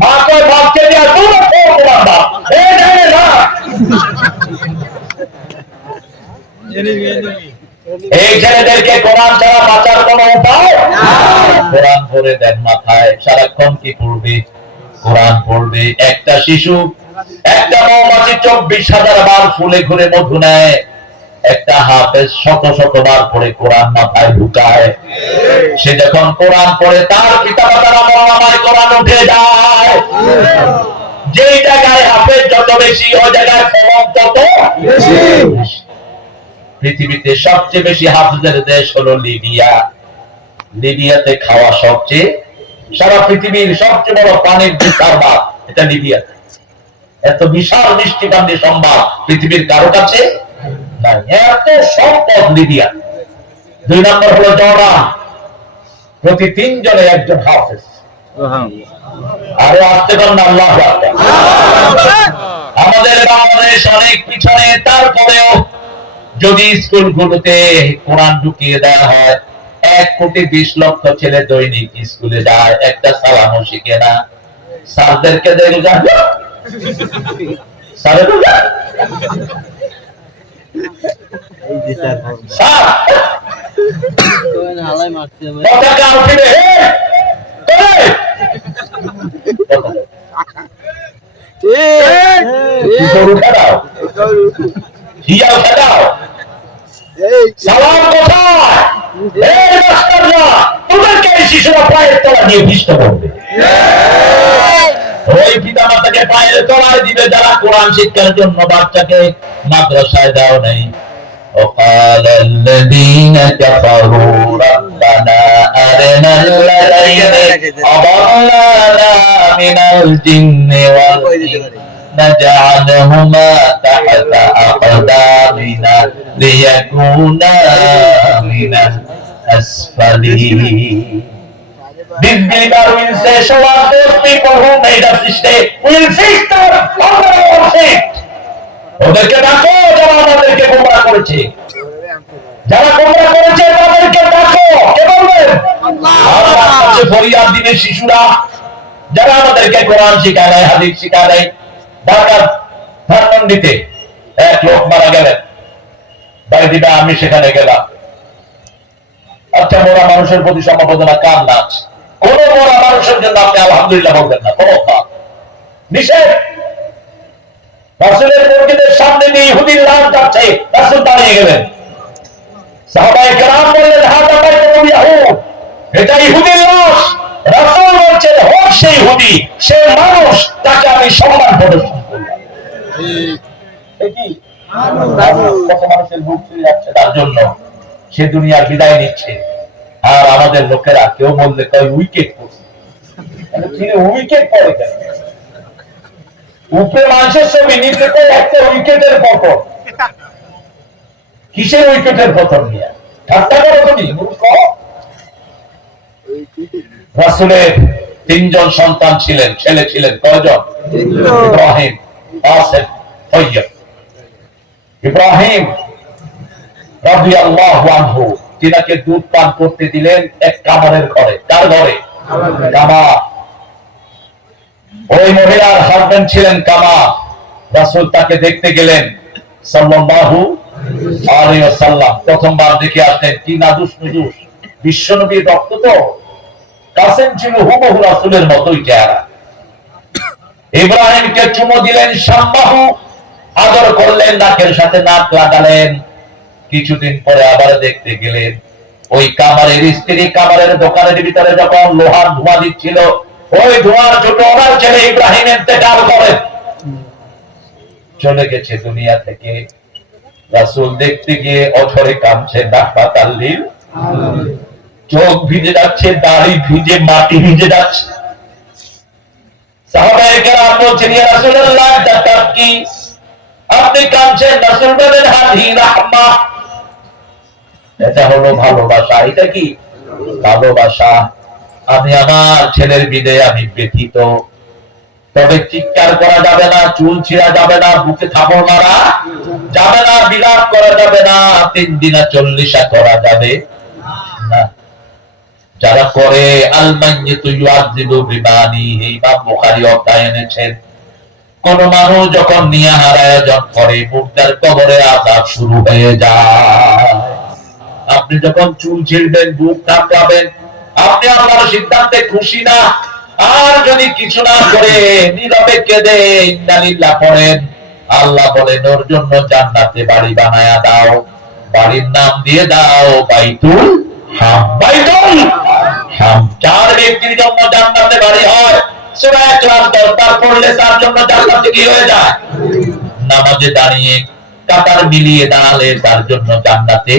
মা কয় বাপকে দিয়ে দূরে তোমার বাপ, এই ডানে না। এই ছেলেদেরকে কোরআন ছাড়া বাঁচার কোন উপায়? কোরআন পড়ে দেন মাথায়, সারাক্ষণ কি পড়বে? কোরআন পড়বে। একটা শিশু, একটা মৌমাছি 24,000 বার ফুলে ঘুরে মধু নেয়, একটা হাফেজ শত বার পড়ে কোরআন মাথায় ঢুকায়। সে যখন কোরআন পড়ে তার পিতামাতার আমলনামায় কোরআন উঠে যায়। যেই জায়গায় হাফেজ যত বেশি, ওই জায়গায় ফলন তত বেশি। পৃথিবীতে সবচেয়ে বেশি হাফেজের দেশ হলো লিবিয়া। লিবিয়াতে খাওয়া সবচেয়ে, সারা পৃথিবীর সবচেয়ে বড় পানির যে কারবার, এটা লিবিয়া। এত বিশাল মিষ্টি পানি সম্ভার পৃথিবীর কারো কাছে নাই, এত সম্পদ লিবিয়া। 2 নম্বর হলো জর্ডান, প্রতি 3 জনে একজন হাফেজ। আরে আসতে পারেন আল্লাহু আকবার। আমাদের বাংলাদেশ অনেক পিছনে, তারপরেও যদি স্কুলগুলোতে কোরআন ঢুকিয়ে দেওয়া হয়, 1,20,00,000 ছেলে দৈনিক স্কুলে যায়, একটা সালামও শিখে না। স্যারদেরকে দেখে সালাম কোথায়? এই মাস্টাররা শিশুরা পায়ের তলা দিয়ে ভীষ্ট করবে। ওই পিতা মাতাকে পায়ের তলায় দিবে যারা কোরআন শিক্ষার জন্য বাচ্চাকে মাদ্রাসায় দেওয়া নেই। وقال الذين كفروا ربنا أرنا الذين أضلنا من الجن والإنس نجعلهما تحت أقدامنا ليكونا من الأسفلين. Disbeliever will say, show us those people who made us mistake. We'll fix them. ওদেরকে ডাকো যারা আমাদেরকে গোমরাহ করেছে, যারা গোমরাহ করেছে তাদেরকে ডাকো। কে বলবেন? আল্লাহর কাছে ফরিয়াদ দিবে শিশুরা যারা আমাদেরকে কোরআন শিখায় নাই, হাদিস শিখায় নাই। ঢাকার ধানমন্ডিতে এক লোক মারা গেলেন, বাড়িটা আমি সেখানে গেলাম। আচ্ছা, মোরা মানুষের প্রতি সমবেদনা কার নাচ? কোন মোরা মানুষের জন্য আপনি আলহামদুলিল্লাহ বলবেন না, কোন নিষেধ। রাসূলের মসজিদের সামনে দিয়ে ইহুদির লাশ যাচ্ছে, রাসূল দাঁড়িয়ে গেলেন। সাহাবায়ে কেরাম বললেন, হাযা বাইতুল ইয়াহুদ, এটা ইহুদির লাশ। রাসূল বলছেন, হোক সেই ইহুদি, সে মানুষ, তাকে আমি সম্মান প্রদর্শন করলাম। কি কত মানুষের বুক ছিঁড়ে যাচ্ছে তার জন্য, সে দুনিয়ার বিদায় নিচ্ছে। আর আমাদের লোকেরা কেউ বললে কয় উইকেট পড়ছে। উইকেট পড়ে কেন? উপরে মানুষের ছবি, নিচে একটা উইকেটের পতন। কিসের উইকেটের পতন নিয়ে ঠাট্টা করো তুমি? রাসূলের 3 জন সন্তান ছিলেন, ছেলে ছিলেন কয়জন? ইব্রাহিম, কাসেম, তাইয়্যিব। ইব্রাহিম রাদিয়াল্লাহু আনহু তিনাকে দুধ পান করতে দিলেন এক কামারের ঘরে। কার ঘরে? কামা। ওই মহিলার হাজবেন্ড ছিলেন কামা। রাসূল তাকে দেখতে গেলেন সাল্লাল্লাহু আলাইহি ওয়াসাল্লাম। প্রথমবার দেখে আসলেন, কি নাদুস নুদুস, বিশ্বনবীর রক্ত তো। কাসেম ছিল হুবহু রাসূলের মতোই চেহারা। ইব্রাহিমকে চুমু দিলেন, শাম্মাহু, আদর করলেন, নাকের সাথে নাক লাগালেন। কিছুদিন পরে আবার দেখতে গেলেন, ওই কামারের স্ত্রী কামারের দোকানের ভিতরে যখন লোহার ধোঁয়া দিচ্ছিল, ওই ধোঁয়ার ছোট ওনার ছেলে ইব্রাহিম ইন্তেকাল করেন, চলে গেছে দুনিয়া থেকে। রাসূল দেখতে গিয়ে অঝরে কাঁদছে, নাকাতাল্লিল, চোখ ভিজে যাচ্ছে, দাড়ি ভিজে, মাটি ভিজে যাচ্ছে। সাহাবায়ে কেরাম বলছেন, ইয়া রাসূলুল্লাহ, তাকাবকি, আপনি কাঁদছেন। রাসূল বলেন, হাযিহি রাহমা, এটা হলো ভালোবাসা। এটা কি? ভালোবাসা। আমি আমার ছেলের বিদায়ে আমি ব্যথিত, তবে চিৎকার করা যাবে না, চুল ছিঁড়া যাবে না, বুকে থাপড় মারা যাবে না, বিলাপ করা যাবে না, 3 দিনা 40 করা যাবে না। যারা করে আল মাইয়িতু ইউআযিবু বিমানিহি, ইমাম বুখারী অধ্যায় এনেছেন, কোন মানুষ যখন নিয়াহার আয়োজন করে, মুর্দার কবরে আযাব শুরু হয়ে যায়। আপনি যখন চুল ছিঁড়বেন, বুক কাঁপাবেন, আপনি আল্লাহর সিদ্ধান্তে খুশি না। আর যদি কিছু না করে নীরবে কেঁদে ইন্নালিল্লাহ পড়েন, আল্লাহ বলেন, ওর জন্য জান্নাতে বাড়ি বানায়া দাও। বাড়ির নাম দিয়ে দাও বাইতুল হাম। বাইতুল হাম। 4 ব্যক্তির জন্য জান্নাতে বাড়ি হয়। সূরা ইখলাস 10 বার পড়লে তার জন্য জান্নাতে কি হয়ে যায়? নামাজে দাঁড়িয়ে কাতার মিলিয়ে দাঁড়ালে তার জন্য জান্নাতে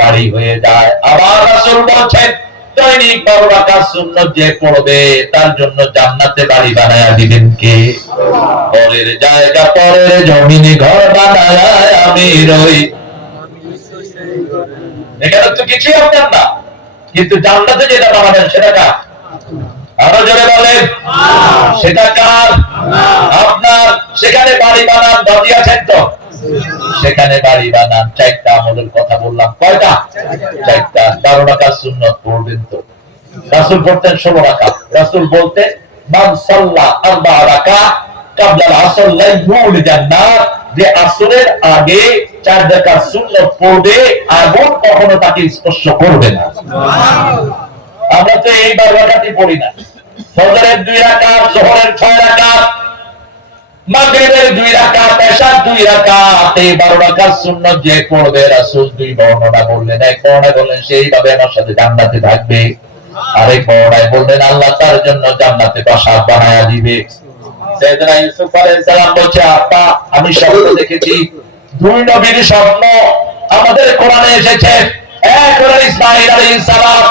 বাড়ি হয়ে যায়। আবার রাসূল বলেন, দৈনিক 12 রাকাত সুন্নাত যে পড়বে তার জন্য জান্নাতে বাড়ি বানায়া দিবেন কে? পরের জায়গা পরের জমিনে ঘর বানায়া আমি রই। এখানে তো কিছুই আপনার না, কিন্তু জান্নাতে যেটা বানাবেন সেটা কার? আরো জোরে বলেন, সেটা কার? আপনার। সেখানে বাড়ি বানান, দাবি আছেন তো? সেখানে বাড়ি বানান। 4টা আমলের কথা বললাম, কয়টা? 4টা। 12 রাকাত সুন্নাত পড়বেন তো। রাসূল পড়তেন 16 রাকাত। রাসূল বলতেন, মান সাল্লা 4 রাকাত ক্বাবলা আল-আসর লা ইউল জান্নাত, যে আসরের আগে 4 রাকাত সুন্নাত পড়বে, আগুন কখনো তাকে স্পর্শ করবে না। সুবহানাল্লাহ। আমরা তো এই 12 রাকাতই পড়ি না। ফজরের 2 রাকাত, যোহরের 6 রাকাত, মাগরিবের 2 রাকাত, এশার 2 রাকাত, এই 12 রাকাত সুন্নাত যে পড়বে, রাসূল 2 বর্ণনা বললেন। এক বর্ণনা বললেন, সেইভাবে আমার সাথে জান্নাতে থাকবে। আরেক বড়াই বললেন আল্লাহ তার জন্য জান্নাতে প্রাসাদ বানায়া দিবে। সাইয়েদনা ইউসুফ আলাইহিস সালাম বলছে আব্বা আমি স্বপ্ন দেখেছি। দুই নবীর স্বপ্ন আমাদের কোরআনে এসেছে। এক হলো ইসমাঈল আলাইহিস সালাম,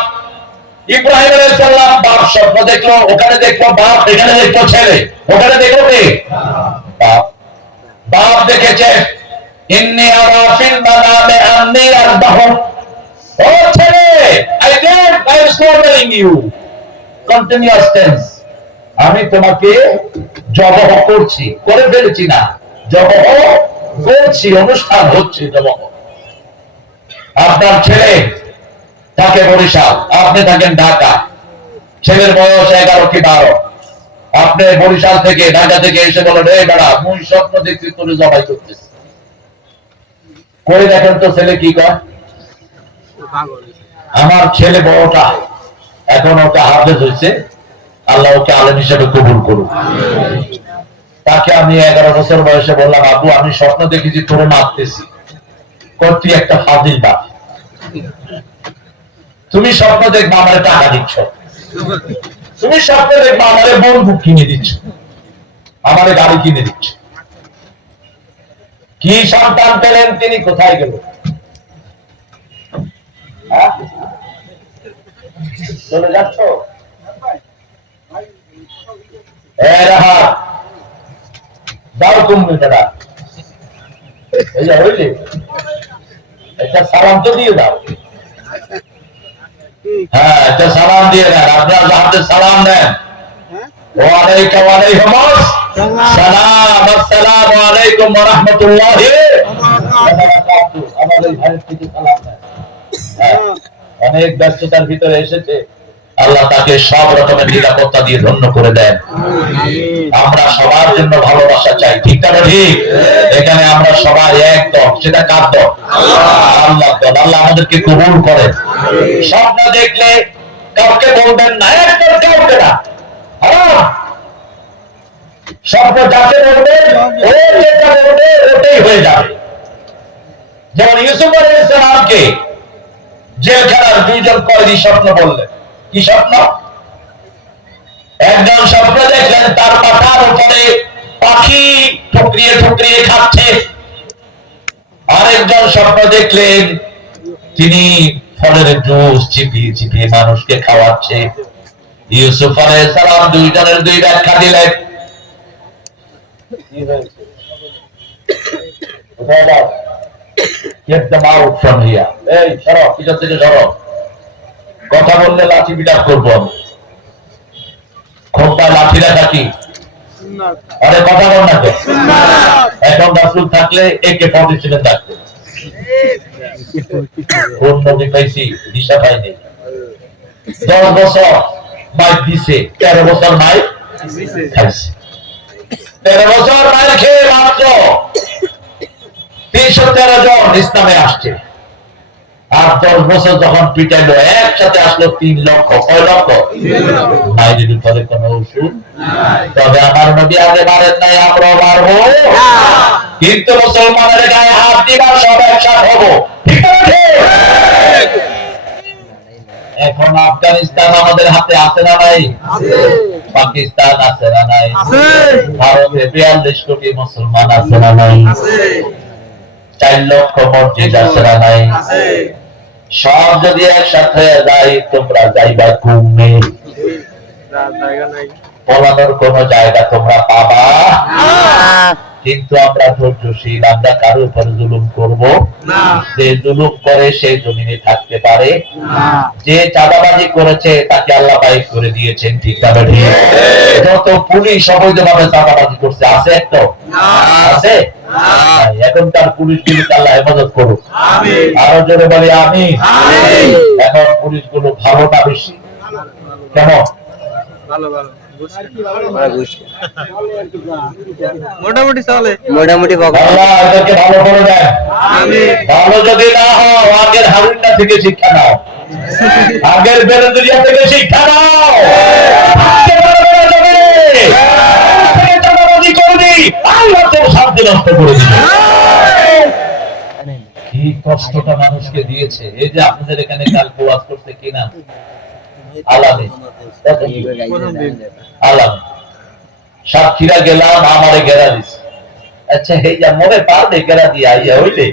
ইব্রাহিম আলাইহিস সালাম বাপ স্বপ্ন দেখলো, ওখানে দেখলো বাপ, এখানে দেখলো ছেলে, ওখানে দেখলো কে? বাপ। বাপ দেখেছে ইন্নী আরা ফিল মানামে আন্নী আযবাহু, ও ছেলে I am slaughtering you, continuous tense, আমি তোমাকে জবাহ করছি, করে ফেলেছি না, জবাহ করছি, অনুষ্ঠান হচ্ছে জবাহ। আপনার ছেলে থাকে বরিশাল, আপনি থাকেন ঢাকা, ছেলের বয়স 11 কি 12, আপনি বরিশাল থেকে ঢাকা থেকে এসে বলেন এই বেড়া মুই স্বপ্ন দেখছি তোরে জবাই করতেছি, করে দেখেন তো ছেলে কি কয়? আমার ছেলে বড়টা এখন ওটা হাফেজ হয়েছে, আল্লাহ ওকে আলেম হিসেবে কবুল করুন। তাকে আমি 11 বছর বয়সে বললাম আব্বু আমি স্বপ্ন দেখেছি তোরে মারতেছি, তুই একটা ফাজিল বাপ, তুমি স্বপ্ন দেখবা আমার টাকা দিচ্ছ, তুমি স্বপ্ন দেখবা আমার বন্ধু কিনে দিচ্ছ, আমার গাড়ি কিনে দিচ্ছ। কি সন্তান পেলেন তিনি, কোথায় গেল? চলে যাচ্ছ? যাও তুমি দাদা, এই যা হইলে একটা সালাম তো দিয়ে দাও। হ্যাঁ একটা সালাম দিয়ে দেন, আপনার হাতে সালাম দেন। ওয়ালাইকুম ওয়ালাইকুম সালাম, আসসালামু আলাইকুম ওয়া রাহমাতুল্লাহি ওয়া বারাকাতুহু। আমাদের ভাইয়ের থেকে সালাম দেন। অনেক ব্যস্ততার ভিতরে এসেছে, আল্লাহ তাকে সব রকমের নিরাপত্তা দিয়ে ধন্য করে দেন। আমরা সবার জন্য ভালোবাসা চাই, ঠিক না ঠিক? এখানে আমরা সবাই একদম, সেটা কার দল? আল্লাহ দল। আল্লাহ আমাদেরকে কবুল করেন। স্বপ্ন দেখলে কাউকে বলবেন না, একদম কাউকে না। স্বপ্ন যাকে বলবেন ও যেটা বলবে ওটাই হয়ে যাবে। যেমন ইউসুফ আলাইহিস সালামকে জেলখানার 2 জন কয়েদি স্বপ্ন বললেন। কি স্বপ্ন? একজন স্বপ্ন দেখলেন তার মাথার উপরে পাখি ঠুকরিয়ে ঠুকরিয়ে খাচ্ছে, আরেকজন স্বপ্ন দেখলেন তিনি ফলের জুস চিপিয়ে চিপিয়ে মানুষকে খাওয়াচ্ছে। ইউসুফ আলাইহিস সালাম 2 জনের 2 ব্যাখ্যা দিলেন। Get them out from here. এই সরো, পিছন থেকে সরো, কথা বললে লাঠি বিটাপ করবো আমি। খোঁপা লাঠি রাখা কি? আরে কথা বল না তো। এখন রাসূল থাকলে AK-47 থাকতো। কোন নবী পাইছি দিশা পাইনি। 10 বছর মাইক দিছে, 13 বছর মাইক খাইছে। 13 বছর মাইক খেয়ে মাত্র 313 জন ইসলামে আসছে। আর 10 বছর যখন পিটাইলো একসাথে আসলো 3 লক্ষ। কয় লক্ষ? মায়ের উপরে কোন ওষুধ তবে আমার নবী আগে মারেন নাই, আমরা মারবো, কিন্তু মুসলমানের গায়ে হাত দিবা সব একসাথে হবো, ঠিক আছে? এখন আফগানিস্তান আমাদের হাতে আছে না নাই? পাকিস্তান আছে না নাই? ভারতে 42 কোটি মুসলমান আছে না নাই? 4 লক্ষ মসজিদ আছে না নাই? সব যদি একসাথে যাই তোমরা যাইবা ঘুমে, পলানোর কোন জায়গা তোমরা পাবা। কিন্তু আমরা ধৈর্যশীল, আমরা কারো উপর জুলুম করব না। যে জুলুম করে সে জমিনে থাকতে পারে, যে চাঁদাবাজি করেছে তাকে আল্লাহ বাইক করে দিয়েছেন, ঠিক না ঠিক? যত পুলিশ অবৈধভাবে চাঁদাবাজি করছে আছে একটা? আছে? এখনকার পুলিশগুলোকে আল্লাহ হেফাজত করুক, আরো জোরে বলি আমি। এখন পুলিশগুলো ভালো না বেশি? কেমন? মোটামুটি চলে, মোটামুটি আল্লাহ এদেরকে ভালো করে দেন। ভালো যদি না হও আগের হারুন্না থেকে শিক্ষা নাও, আগের বেরেদুরিয়া থেকে শিক্ষা নাও। শান্তি নষ্ট করে দিবে। কি কষ্টটা মানুষকে দিয়েছে। এই যে আপনাদের এখানে কাল ওয়াজ করতে কিনা আলামিন আলামিন সাতক্ষীরা গেলাম, আমারে গেরা দিছে। আচ্ছা এই যা মনে পারবে গেরা দিয়া আইয়া হইলে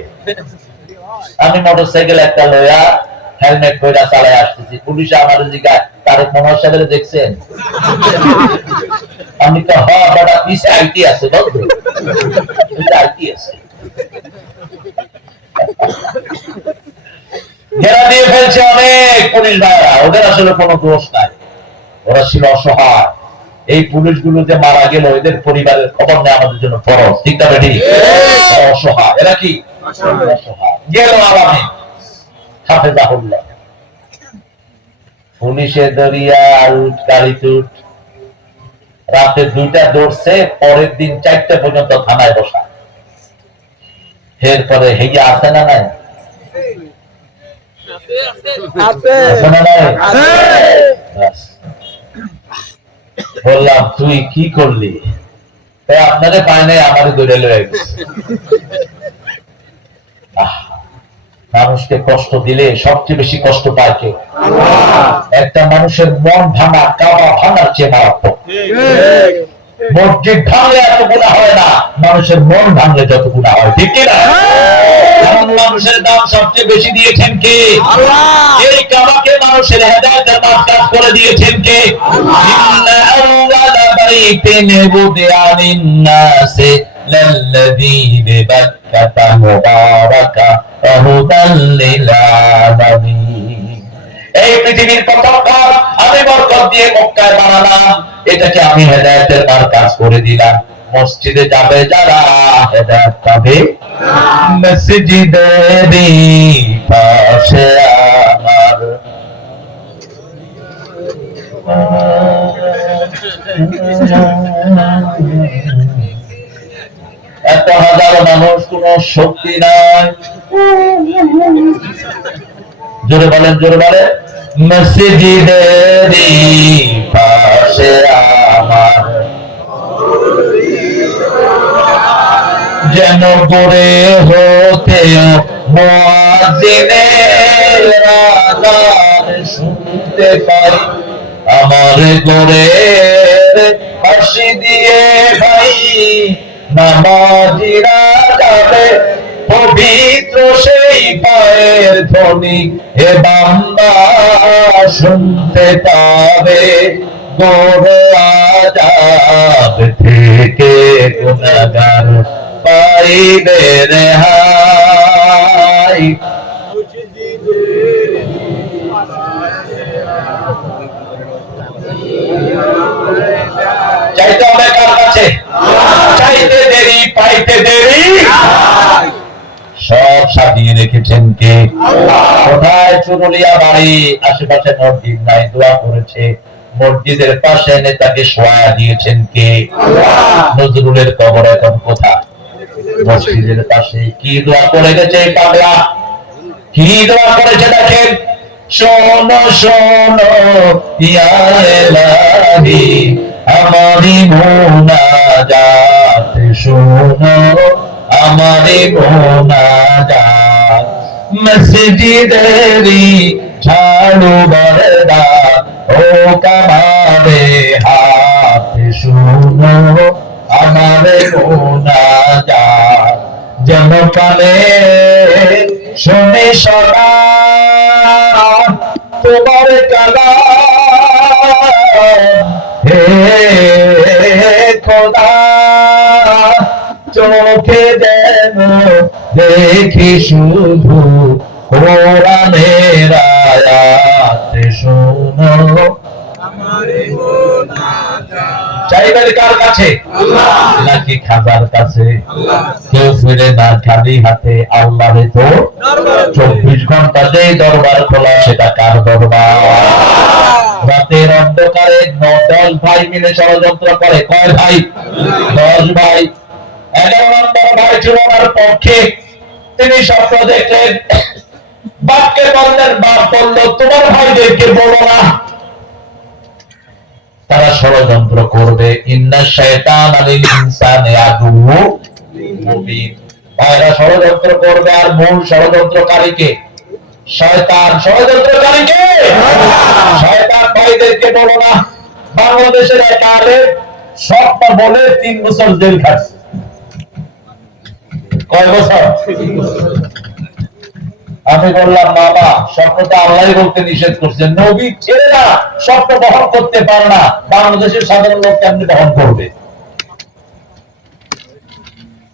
আমি মোটরসাইকেল একটা লইয়া হেলমেট পরে চালায় আসতেছি, পুলিশ আমার জিগায় তারেক মনোহর সাহেবের দেখছেন? আমি তো হ্যাঁ বাবা পিছে আইটি আছে, বলতো আইটি আছে। ঘেরা দিয়ে ফেলছে অনেক পুলিশ ভাইরা, ওদের আসলে কোনো দোষ নাই, ওরা ছিল অসহায়। এই পুলিশগুলো যে মারা গেল এদের পরিবারের খবর নেই আমাদের জন্য ফরজ, ঠিক না বেটি? অসহায়, এরা কি অসহায়। গেল আলামিন হাফেজাহুল্লাহ, পুলিশে দরিয়া উঠ গাড়িতে উঠ, রাতে 2টা ধরছে, পরের দিন 4টা পর্যন্ত থানায় বসা। এরপরে হেয়া আছে না নাই? বললাম তুই কি করলি? আপনাদের পায় নাই, আমার দৌড়ে লয়ে গেছে। মানুষকে কষ্ট দিলে সবচেয়ে বেশি কষ্ট পায় কে? একটা মানুষের মন ভাঙা কাবা ভাঙার চেয়ে মারাত্মক। মসজিদ ভাঙলে এত গুণা হয় না, মানুষের মন ভাঙলে যত গুণা হয়, ঠিক কিনা? মানুষের দাম সবচেয়ে বেশি দিয়েছেন কে? এই কাবাকে মানুষের হেদায়েতের মার্কাজ করে দিয়েছেন কে? ইন্না আওয়ালা বাইতিন বুদিআ লিন-নাসি লাল্লাযী বিবাক্কাতা মুবারাকা ওয়া হুদাল লিল-আলামিন। এই পৃথিবীর প্রথম ঘর আমি বরকত দিয়ে মক্কায় বানালাম, এটাকে আমি হেদায়েতের মার্কাজ করে দিলাম। মসজিদে যাবে যারা হেদায়েত পাবে, মসজিদেরই পাশে আমার এত হাজার মানুষ, কোন শক্তি নাই। জোরে বলেন, জোরে বলেন, মসজিদেরই পাশে আমার যেন পড়ে হতেও মুয়াজ্জিনের আযান শুনতে পাই, আমার ঘরের পাশে দিয়ে ভাই নামাজিরা যাবে, পবিত্র সেই পায়ের ধ্বনি হে বান্দা শুনতে পাবে, গোরে আযাব থেকে গুনাহগার পাইবে রেহাই। চাইতে হবে কার কাছে? চাইতে দেরি পাইতে দেরি। সব সাজিয়ে রেখেছেন কে? কোথায়? চুরুলিয়া বাড়ি, আশেপাশে মসজিদ নাই, দোয়া করেছে। মসজিদের পাশে নেতাকে শোয়া দিয়েছেন কে? নজরুলের কবর এখন কোথায়? মসজিদের পাশে। কি দোয়া করে গেছে পাগলা? কি দোয়া করেছে দেখেন, শোনো শোনো ইয়া ইলাহি আমারি মুনাজাত, শোনো আমারি মুনাজাত, মসজিদেরই ঝাড়ু বরদা ও কামারে হাত, শোনো আমারে মুনাজাত, জনকালে শুনে সদা তোমার কালাম, হে খোদা চোখে যেন দেখি শুধু কোরআনের আয়াত, শোনো আমারে মুনাজাত। চাইবেন কার কাছে? নাকি খাজার কাছে? কেউ ফিরে না খালি হাতে, আল্লাহরে তো 24 ঘন্টা যে দরবার খোলা, সেটা কার দরবার? রাতের অন্ধকারে 10 ভাই মিলে ষড়যন্ত্র করে। কয় ভাই? 10 ভাই। 11 নম্বর ভাই ছিল ওনার পক্ষে। তিনি স্বপ্ন দেখলেন, বাপকে বললেন, বাপ বলল তোমার ভাইদেরকে বলো না, তারা ষড়যন্ত্র করবে। ইন্না শায়তানা লিল ইনসানি আদুউম মুবিন। ভাইরা ষড়যন্ত্র করবে, আর মূল ষড়যন্ত্রকারী কে? শয়তান। ষড়যন্ত্রকারী কে? শয়তান। ভাইদেরকে বলো না, বাংলাদেশের এক আলেম স্বপ্ন বলে 3 বছর জেল খাটছে। কয় বছর? আমি বললাম বাবা, স্বপ্ন তো আল্লাহ বলতে নিষেধ করছেন, নবী ছেড়ে না স্বপ্ন বহন করতে পারে না, বাংলাদেশের সাধারণ লোক কেমনি বহন করবে?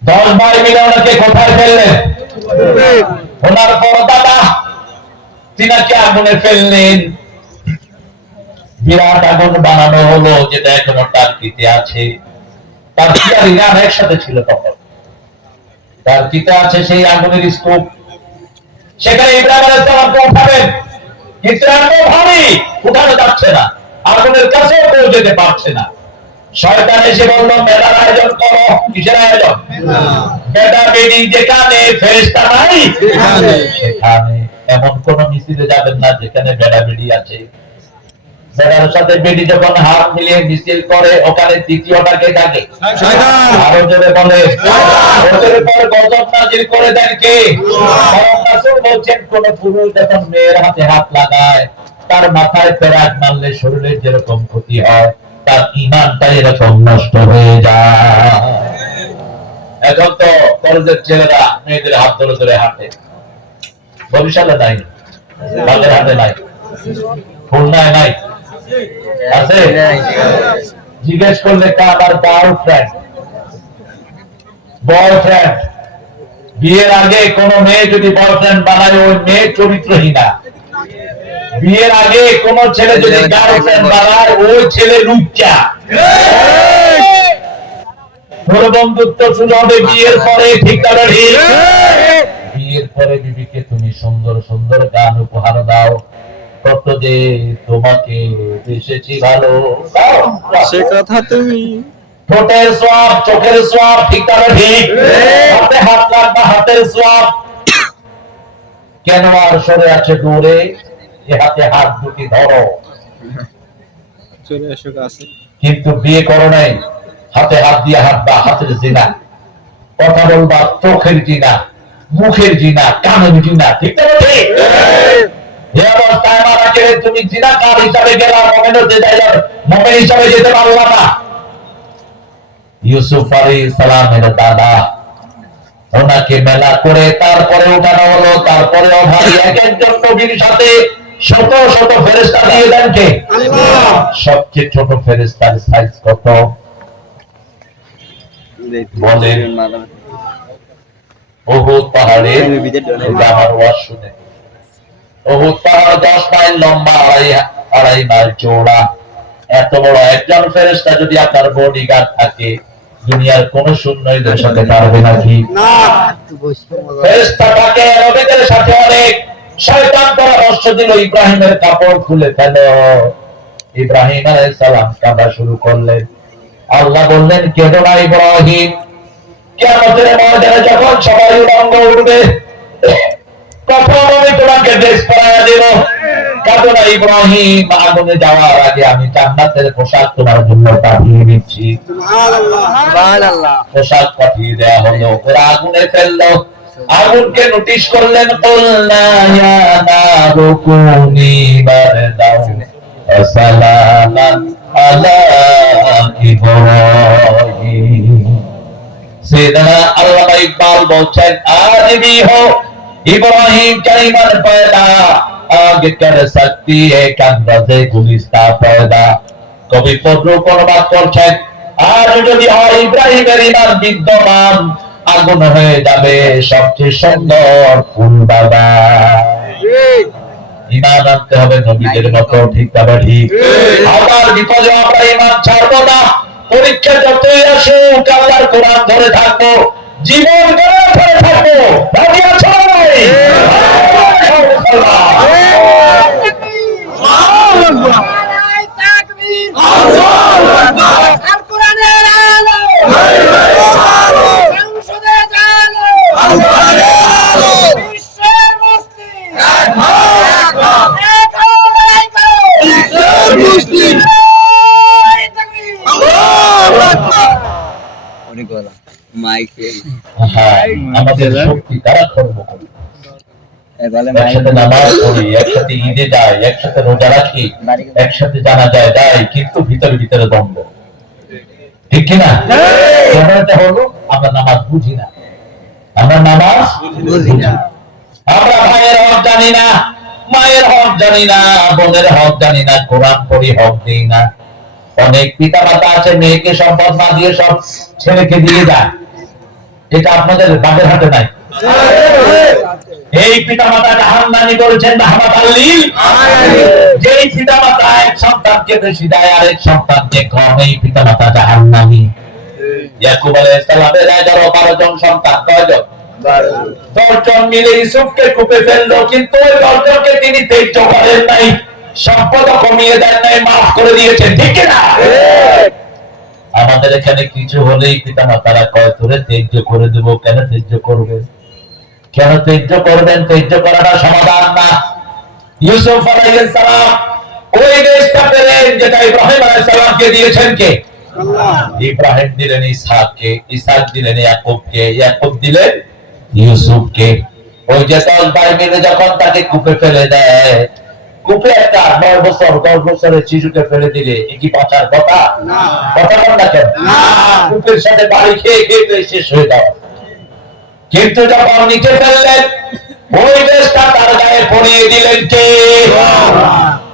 10 ভাই মিলে ওনাকে কোথায় ফেললেন? ওনার বড় দাদা তিনাকে আগুনে ফেললেন। বিরাট আগুন বানানো হলো, যেটা এখনো টার্কিতে আছে। তার পিতা ইরান একসাথে ছিল তখন। টার্কিতে আছে সেই আগুনের স্তূপ, সেখানে ইব্রাহিম আলাইহিস সালামকে উঠাবেন, কিন্তু এত ভারী উঠানো যাচ্ছে না, আগুনের কাছেও কেউ যেতে পারছে না। শয়তান এসে বলল, মেলার আয়োজন করো। কিসের আয়োজন? বেটা বেডি যেখানে, ফেরেশতা নাই সেখানে। এমন কোন মিছিলে যাবেন না যেখানে বেটা বেডি আছে। বেটার সাথে বেডি যখন হাত মিলিয়ে মিছিল করে, ওখানে দ্বিতীয়টাকে ডাকে শয়তান। আরো জোরে বলে, ওদের উপর গজব নাজিল করে দেন কে? কারণ রাসূল বলেন, কোন পুরুষ যখন মেয়ের হাতে হাত লাগায়, তার মাথায় পেরাক মারলে শরীরের যেরকম ক্ষতি হয়, তার ঈমানটা এরকম নষ্ট হয়ে যায়। এখন তো কলেজের ছেলেরা মেয়েদের হাত ধরে ধরে হাঁটে, ভবিষ্যতে নাই, তাদের হাতে নাই, খুলনায় নাই, আছে? জিজ্ঞেস করলে কার গার্লফ্রেন্ড, বয়ফ্রেন্ড। বিয়ের আগে কোন মেয়ে যদি বয়ফ্রেন্ড বানায়, ওই মেয়ে চরিত্রহীনা। বিয়ের আগে কোন ছেলে যদি গার্লফ্রেন্ড বানায়, ওই ছেলে লুচ্চা। বন্ধুত্ব শুরু হবে বিয়ের পরে, ঠিক না? বিয়ের পরে বিবিকে তুমি সুন্দর সুন্দর গান উপহার দাও, কত যে তোমাকে বেসেছি ভালো, সে কথা তুমি ঠোঁটের সোয়াব, চোখের সোয়াব, ঠিক না? ঠিক। হাতে হাত লাগবা, হাতের সোয়াব। কেন আর সরে আছে দূরে, এ হাতে হাত দুটি ধরো। চলে এসো কাছে। কিন্তু বিয়ে করো নাই, হাতে হাত দিয়ে হাঁটবা, হাতের জিনা। কথা বলবা, চোখের জিনা, মুখের জিনা, কানের জিনা, ঠিক না? ঠিক। এই অবস্থায় মারা গেলে তুমি জিনাকার হিসাবে গেলা, মুমিন হিসাবে যেতে পারলা না। ইউসুফ আলাইহিস সালামের দাদা, ওনাকে মেলা করে তারপরে উঠানো হলো। তারপরেও ভাই এক একজন নবীর সাথে শত শত ফেরেশতা দিয়ে দেন কে? আল্লাহ। সবচেয়ে ছোট ফেরেশতার সাইজ কত বলেন? উহুদ পাহাড়ের, আমার ওয়াজ শুনে, উহুদ পাহাড় 10 মাইল লম্বা, আড়াই মাইল চওড়া। এত বড় একজন ফেরেশতা যদি আপনার বডিগার্ড থাকে, দুনিয়ার কোন সৈন্যদের সাথে পারবে নাকি? না। ফেরেশতাকে নবীদের সাথে অনেক শয়তান পরামর্শ দিল, ইব্রাহিমের কাপড় খুলে ফেলো। ইব্রাহিম আলাইহিস সালাম কাঁদা শুরু করলেন। আল্লাহ বললেন, কেঁদো না ইব্রাহিম, কিয়ামতের ময়দানে যখন সবাই উলঙ্গ উঠবে, তখন আমি তোমাকে ড্রেস পরাইয়া দেব। কাঁদো না ইব্রাহিম, আগুনে যাওয়ার আগে আমি জান্নাতের পোশাক তোমার জন্য পাঠিয়ে দিচ্ছি। সুবহানাল্লাহ, সুবহানাল্লাহ। পোশাক পাঠিয়ে দেয়া হলো, ওরা আগুনে ফেললো। আগুনকে নোটিশ করলেন, কুলনা ইয়া নারু কুনি বারদান ওয়া সালামান আলা ইব্রাহিম। সাইয়েদনা আল্লামা ইকবাল বলছেন, আজ भी हो इब्राहिम का ईमान पैदा, आगे कर सकती है कंदे गुलिस्ता पैदा। कवि फजलुल अनुবাদ করছেন, আর যদি হয় ইব্রাহিমের ঈমান বিদ্যমান, আগুন হয়ে যাবে সবচেয়ে সুন্দর ফুল বাগান। ঈমান আনতে হবে নবীদের মতো, ঠিক না? ঠিক। আবার বিপদে আমরা ঈমান ছাড়বো না। পরীক্ষা যতই আসুক, আল্লাহর কোরআন ধরে থাকবো, জীবন গড়ে ধরে থাকবো। রাজি আছো? আমাদের শক্তি তারা কর্ম করবে। একসাথে নামাজ পড়ি, একসাথে ঈদে যাই, একসাথে রোজা রাখি, একসাথে জানা যায় যাই, কিন্তু ভিতরে ভিতরে দ্বন্দ্ব, ঠিক কিনা? এটা হলো আমরা নামাজ বুঝি না, আমরা নামাজ বুঝি না, আমরা ভাইয়ের হক জানি না, মায়ের হক জানি না, বোনের হক জানি না, কোরআন পড়ি হক দিই না। অনেক পিতা মাতা আছে মেয়েকে সম্পদ না দিয়ে সব ছেলেকে দিয়ে যায়, এটা আপনাদের বাগের হাতে নাই। এই পিতা মাতা জাহান্নামী করেছেন রাহমাতাল লিল আলামিন। যেই পিতা মাতা এক সন্তানকে বেশি দেয় আর এক সন্তানকে কম, এই পিতা মাতা জাহান্নামী। ইয়াকুব আলাইহিস সালামের 11-12 জন সন্তান, কয়জন? 10 জন মিলে ইউসুফকে কূপে ফেললো, কিন্তু ওই 10 জনকে তিনি ত্যায্য করেন নাই, সম্পদ কমিয়ে দেন নাই, মাফ করে দিয়েছেন, ঠিক কিনা? আমাদের এখানে কিছু হলেই পিতা মাতারা কয় তোরে ত্যায্য করে দেব। কেন ত্যায্য করবে? কেন ত্যায্য করবেন? ত্যায্য করাটা সমাধান না। ইউসুফ আলাইহিস সালাম ওই দেশটা পেলেন যেটা ইব্রাহিম আলাইহিস সালামকে দিয়েছেন কে? আল্লাহ। ইব্রাহিম দিলেন ইসহাককে, ইসহাক দিলেন ইয়াকুবকে, ইয়াকুব দিলেন ইউসুফকে। ওই যে 10 ভাই মিলে যখন তাকে কূপে ফেলে দেয়, কূপে একটা 9 বছর 10 বছরের শিশুকে ফেলে দিলে এ কি বাঁচার কথা? না। কথা বল না কেন? না। কূপের সাথে বাড়ি খেয়ে খেয়ে শেষ হয়ে যাওয়া। কিন্তু যখন নিচে ফেললেন, ওই দেশটা তার গায়ে পড়িয়ে দিলেন কে?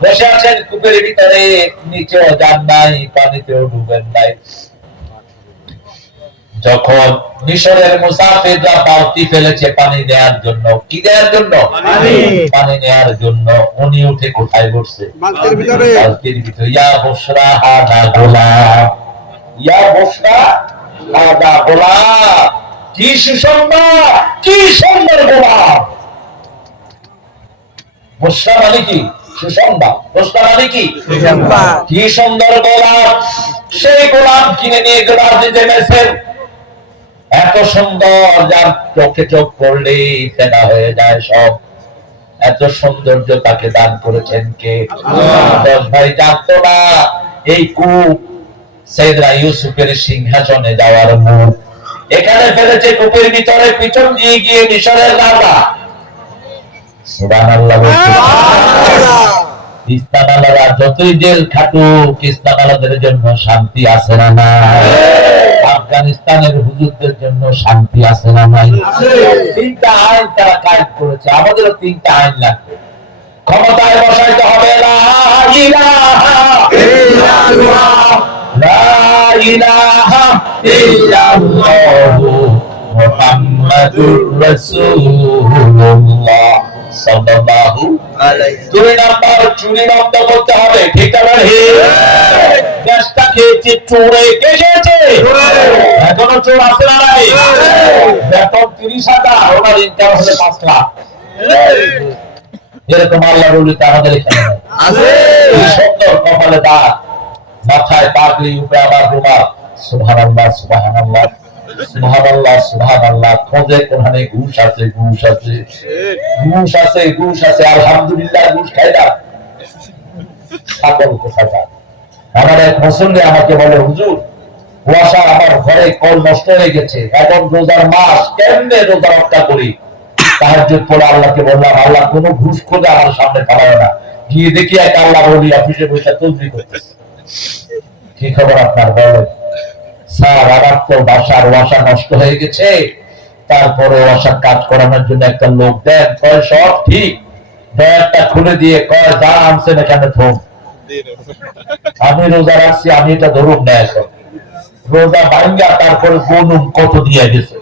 বসে আছেন কূপের ভিতরে, নিচেও যান নাই, পানিতেও ডুবেন নাই। যখন মিশরের মুসাফিররা বালতি ফেলেছে পানি নেওয়ার জন্য, কি দেওয়ার জন্য? পানি নেওয়ার জন্য, উনি উঠে কোথায় বসছে? বালতির ভিতরে। বালতির ভিতরে। ইয়া বুশরা হাদা গোলাম, ইয়া বুশরা হাদা গোলাম, কি সুসংবাদ, কি সুন্দর গোলাম। বুশরা মানে কি? সুসংবাদ। বুশরা মানে কি? সুসংবাদ। কি সুন্দর গোলাম। সেই গোলাম কিনে নিয়ে গোলাম দিতে গেছেন, এত সুন্দর যার চোখে চোখ পড়লেই ফেনা হয়ে যায় সব। এত সৌন্দর্য তাকে দান করেছেন কে? আল্লাহ। 10 ভাই জানতো না এই কূপ সাইয়েদনা ইউসুফের সিংহাসনে যাওয়ার মুখ। এখানে ফেলেছে কূপের ভিতরে, পিছন দিয়ে গিয়ে মিশরের রাজা। সুবহানাল্লাহ। ইস্তানালারা যতই জেল খাটুক, ইস্তানালাদের জন্য শান্তি আছে না নাই? আফগানিস্তানের হুজুরদের জন্য শান্তি আছে না নাই? 3টা আইন তারা কায়েম করেছে, আমাদেরও 3টা আইন লাগবে। ক্ষমতায় বসাইতে হবে লা ইলাহা ইল্লাল্লাহ, লা ইলাহা ইল্লাল্লাহু মুহাম্মাদুর রাসূলুল্লাহ সাল্লাল্লাহু আলাইহি। 2 নাম্বার চুরি বন্ধ করতে হবে, ঠিক আছে? দেশটা খেয়েছে চোরে, কে খেয়েছে? এখনো চোর আছে না নাই? বেতন 30,000, ওনার ইনকাম হলে 5 লাখ। এরকম আল্লাহ বলি আমাদের এখানে আছে। সুন্দর কপালে দাঁত, মাথায় পাগড়ি, উপরে আবার রুমাল। সুবহানাল্লাহ সুবহানাল্লাহ সুবহানাল্লাহ সুবহানাল্লাহ। খোঁজে কোরআনে ঘুষ আছে, ঘুষ আছে, ঘুষ আছে, ঘুষ আছে। আলহামদুলিল্লাহ ঘুষ খাই না। সকল কথা। আমার এক মুসল্লি আমাকে বলে, হুজুর কুয়াশা আমার ঘরে কল নষ্ট হয়ে গেছে, এখন রোজার মাস, কেমনে রোজা রক্ষা করি? তাহাজ্জুদ পড়ে আল্লাহকে বললাম, আল্লাহ কোনো ঘুষ খোঁজা আমার সামনে খাওয়ায় না। গিয়ে দেখি এক আল্লাহ বলি অফিসে বসে তসবিহ করতেছে। কি খবর আপনার? বলেন। স্যার আমার তো বাসার ওয়াশা নষ্ট হয়ে গেছে, তারপরে ওয়াশার কাজ করানোর জন্য একটা লোক দেন। কয় সব ঠিক, ডয়ারটা খুলে দিয়ে কয় যা আনছেন এখানে থোক। আমি রোজা রাখছি, আমি এটা ধরুন না। এখন রোজা ভাঙ্গা তারপরে গনুম কত দিয়ে গেছে।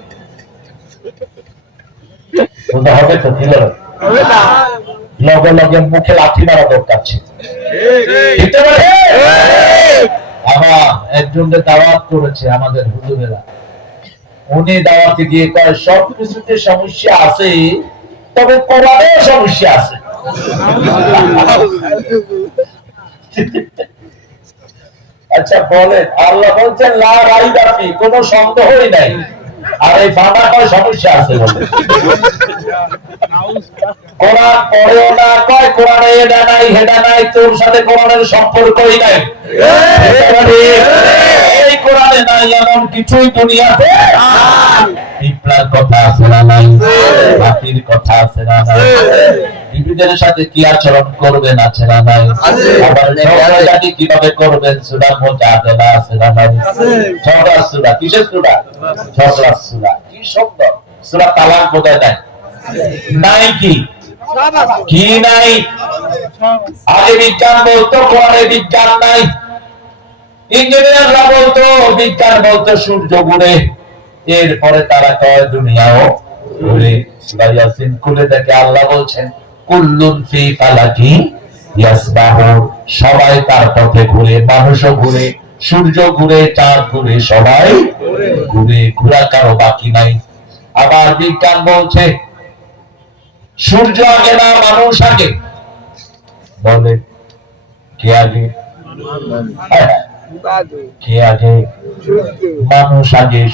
রোজা হবে তো? দিল লগে লগে মুখে লাঠি মারা দরকার ছিল। আমার একজনকে দাওয়াত করেছে আমাদের হুজুরেরা, উনি দাওয়াতে গিয়ে কয় সব কিছুতে সমস্যা আছে, তবে কোরআনেও সমস্যা আছে। আচ্ছা বলেন, আল্লাহ বলছেন লা রাইবা ফি, কোনো সন্দেহই নাই, আর এই বাবা কয় সমস্যা আছে বলে। কোরআন পড়েও না, কয় কোরআনে এটা নাই হেডা নাই, তোর সাথে কোরআনের সম্পর্কই নাই। এই কোরআনে নাই এমন কিছুই দুনিয়াতে। পিঁপড়ার কথা আছে না নাই, হাতির কথা আছে না নাই, বিবিদের সাথে কি আচরণ করবেন আছে না নাই, আবার ঝগড়াঝাটি কিভাবে করবেন সূরা মুজাদালা আছে না নাই, ঝগড়া সূরা, কিসের সূরা? ঝগড়া সূরা। কি সুন্দর সূরা তালাক বোঝায় নাই, নাই কি কি নাই? আগে বিজ্ঞান বলতো, পরে বিজ্ঞান নাই। ইঞ্জিনিয়াররা বলতো, বিজ্ঞান বলতো সূর্য ঘুরে, এরপরে তারা কয় দুনিয়াও ঘুরে। সূরা ইয়াসিন খুলে দেখে আল্লাহ বলছেন কুল্লুন ফি ফালাকি ইয়াসবাহুন, সবাই তার পথে ঘুরে, মানুষও ঘুরে, সূর্য ঘুরে, চাঁদ ঘুরে, সবাই ঘুরে, ঘোরা কারো বাকি নাই। আবার বিজ্ঞান বলছে সূর্য আগে না মানুষ আগে? বলে কে আগে? কে আগে? মানুষ আগে।